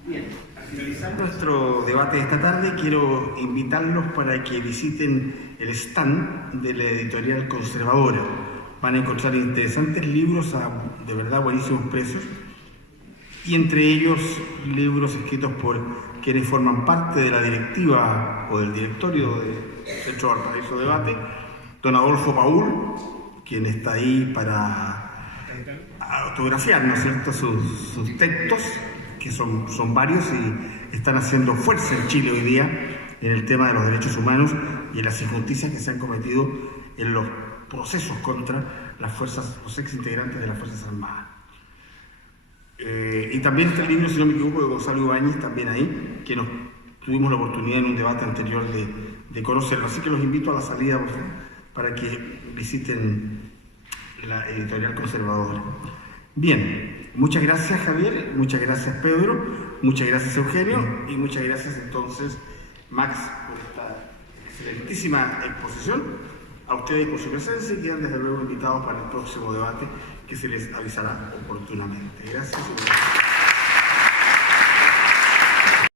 Bien, al finalizar nuestro debate de esta tarde, quiero invitarlos para que visiten el stand de la editorial Conservadora. Van a encontrar interesantes libros a de verdad buenísimos precios, y entre ellos libros escritos por quienes forman parte de la directiva o del directorio del Centro Valparaíso Debate, don Adolfo Paul, quien está ahí para autografiar, ¿no es cierto?, sus textos, que son varios y están haciendo fuerza en Chile hoy día en el tema de los derechos humanos y en las injusticias que se han cometido en los procesos contra los ex integrantes de las Fuerzas Armadas. Y también está el libro, si no me equivoco, de Gonzalo Ibáñez, también ahí, que tuvimos la oportunidad en un debate anterior de conocerlo. Así que los invito a la salida, por favor, para que visiten la editorial Conservadora. Bien, muchas gracias Javier, muchas gracias Pedro, muchas gracias Eugenio y muchas gracias entonces Max por esta excelentísima exposición. A ustedes por su presencia y quedan desde luego invitados para el próximo debate que se les avisará oportunamente. Gracias.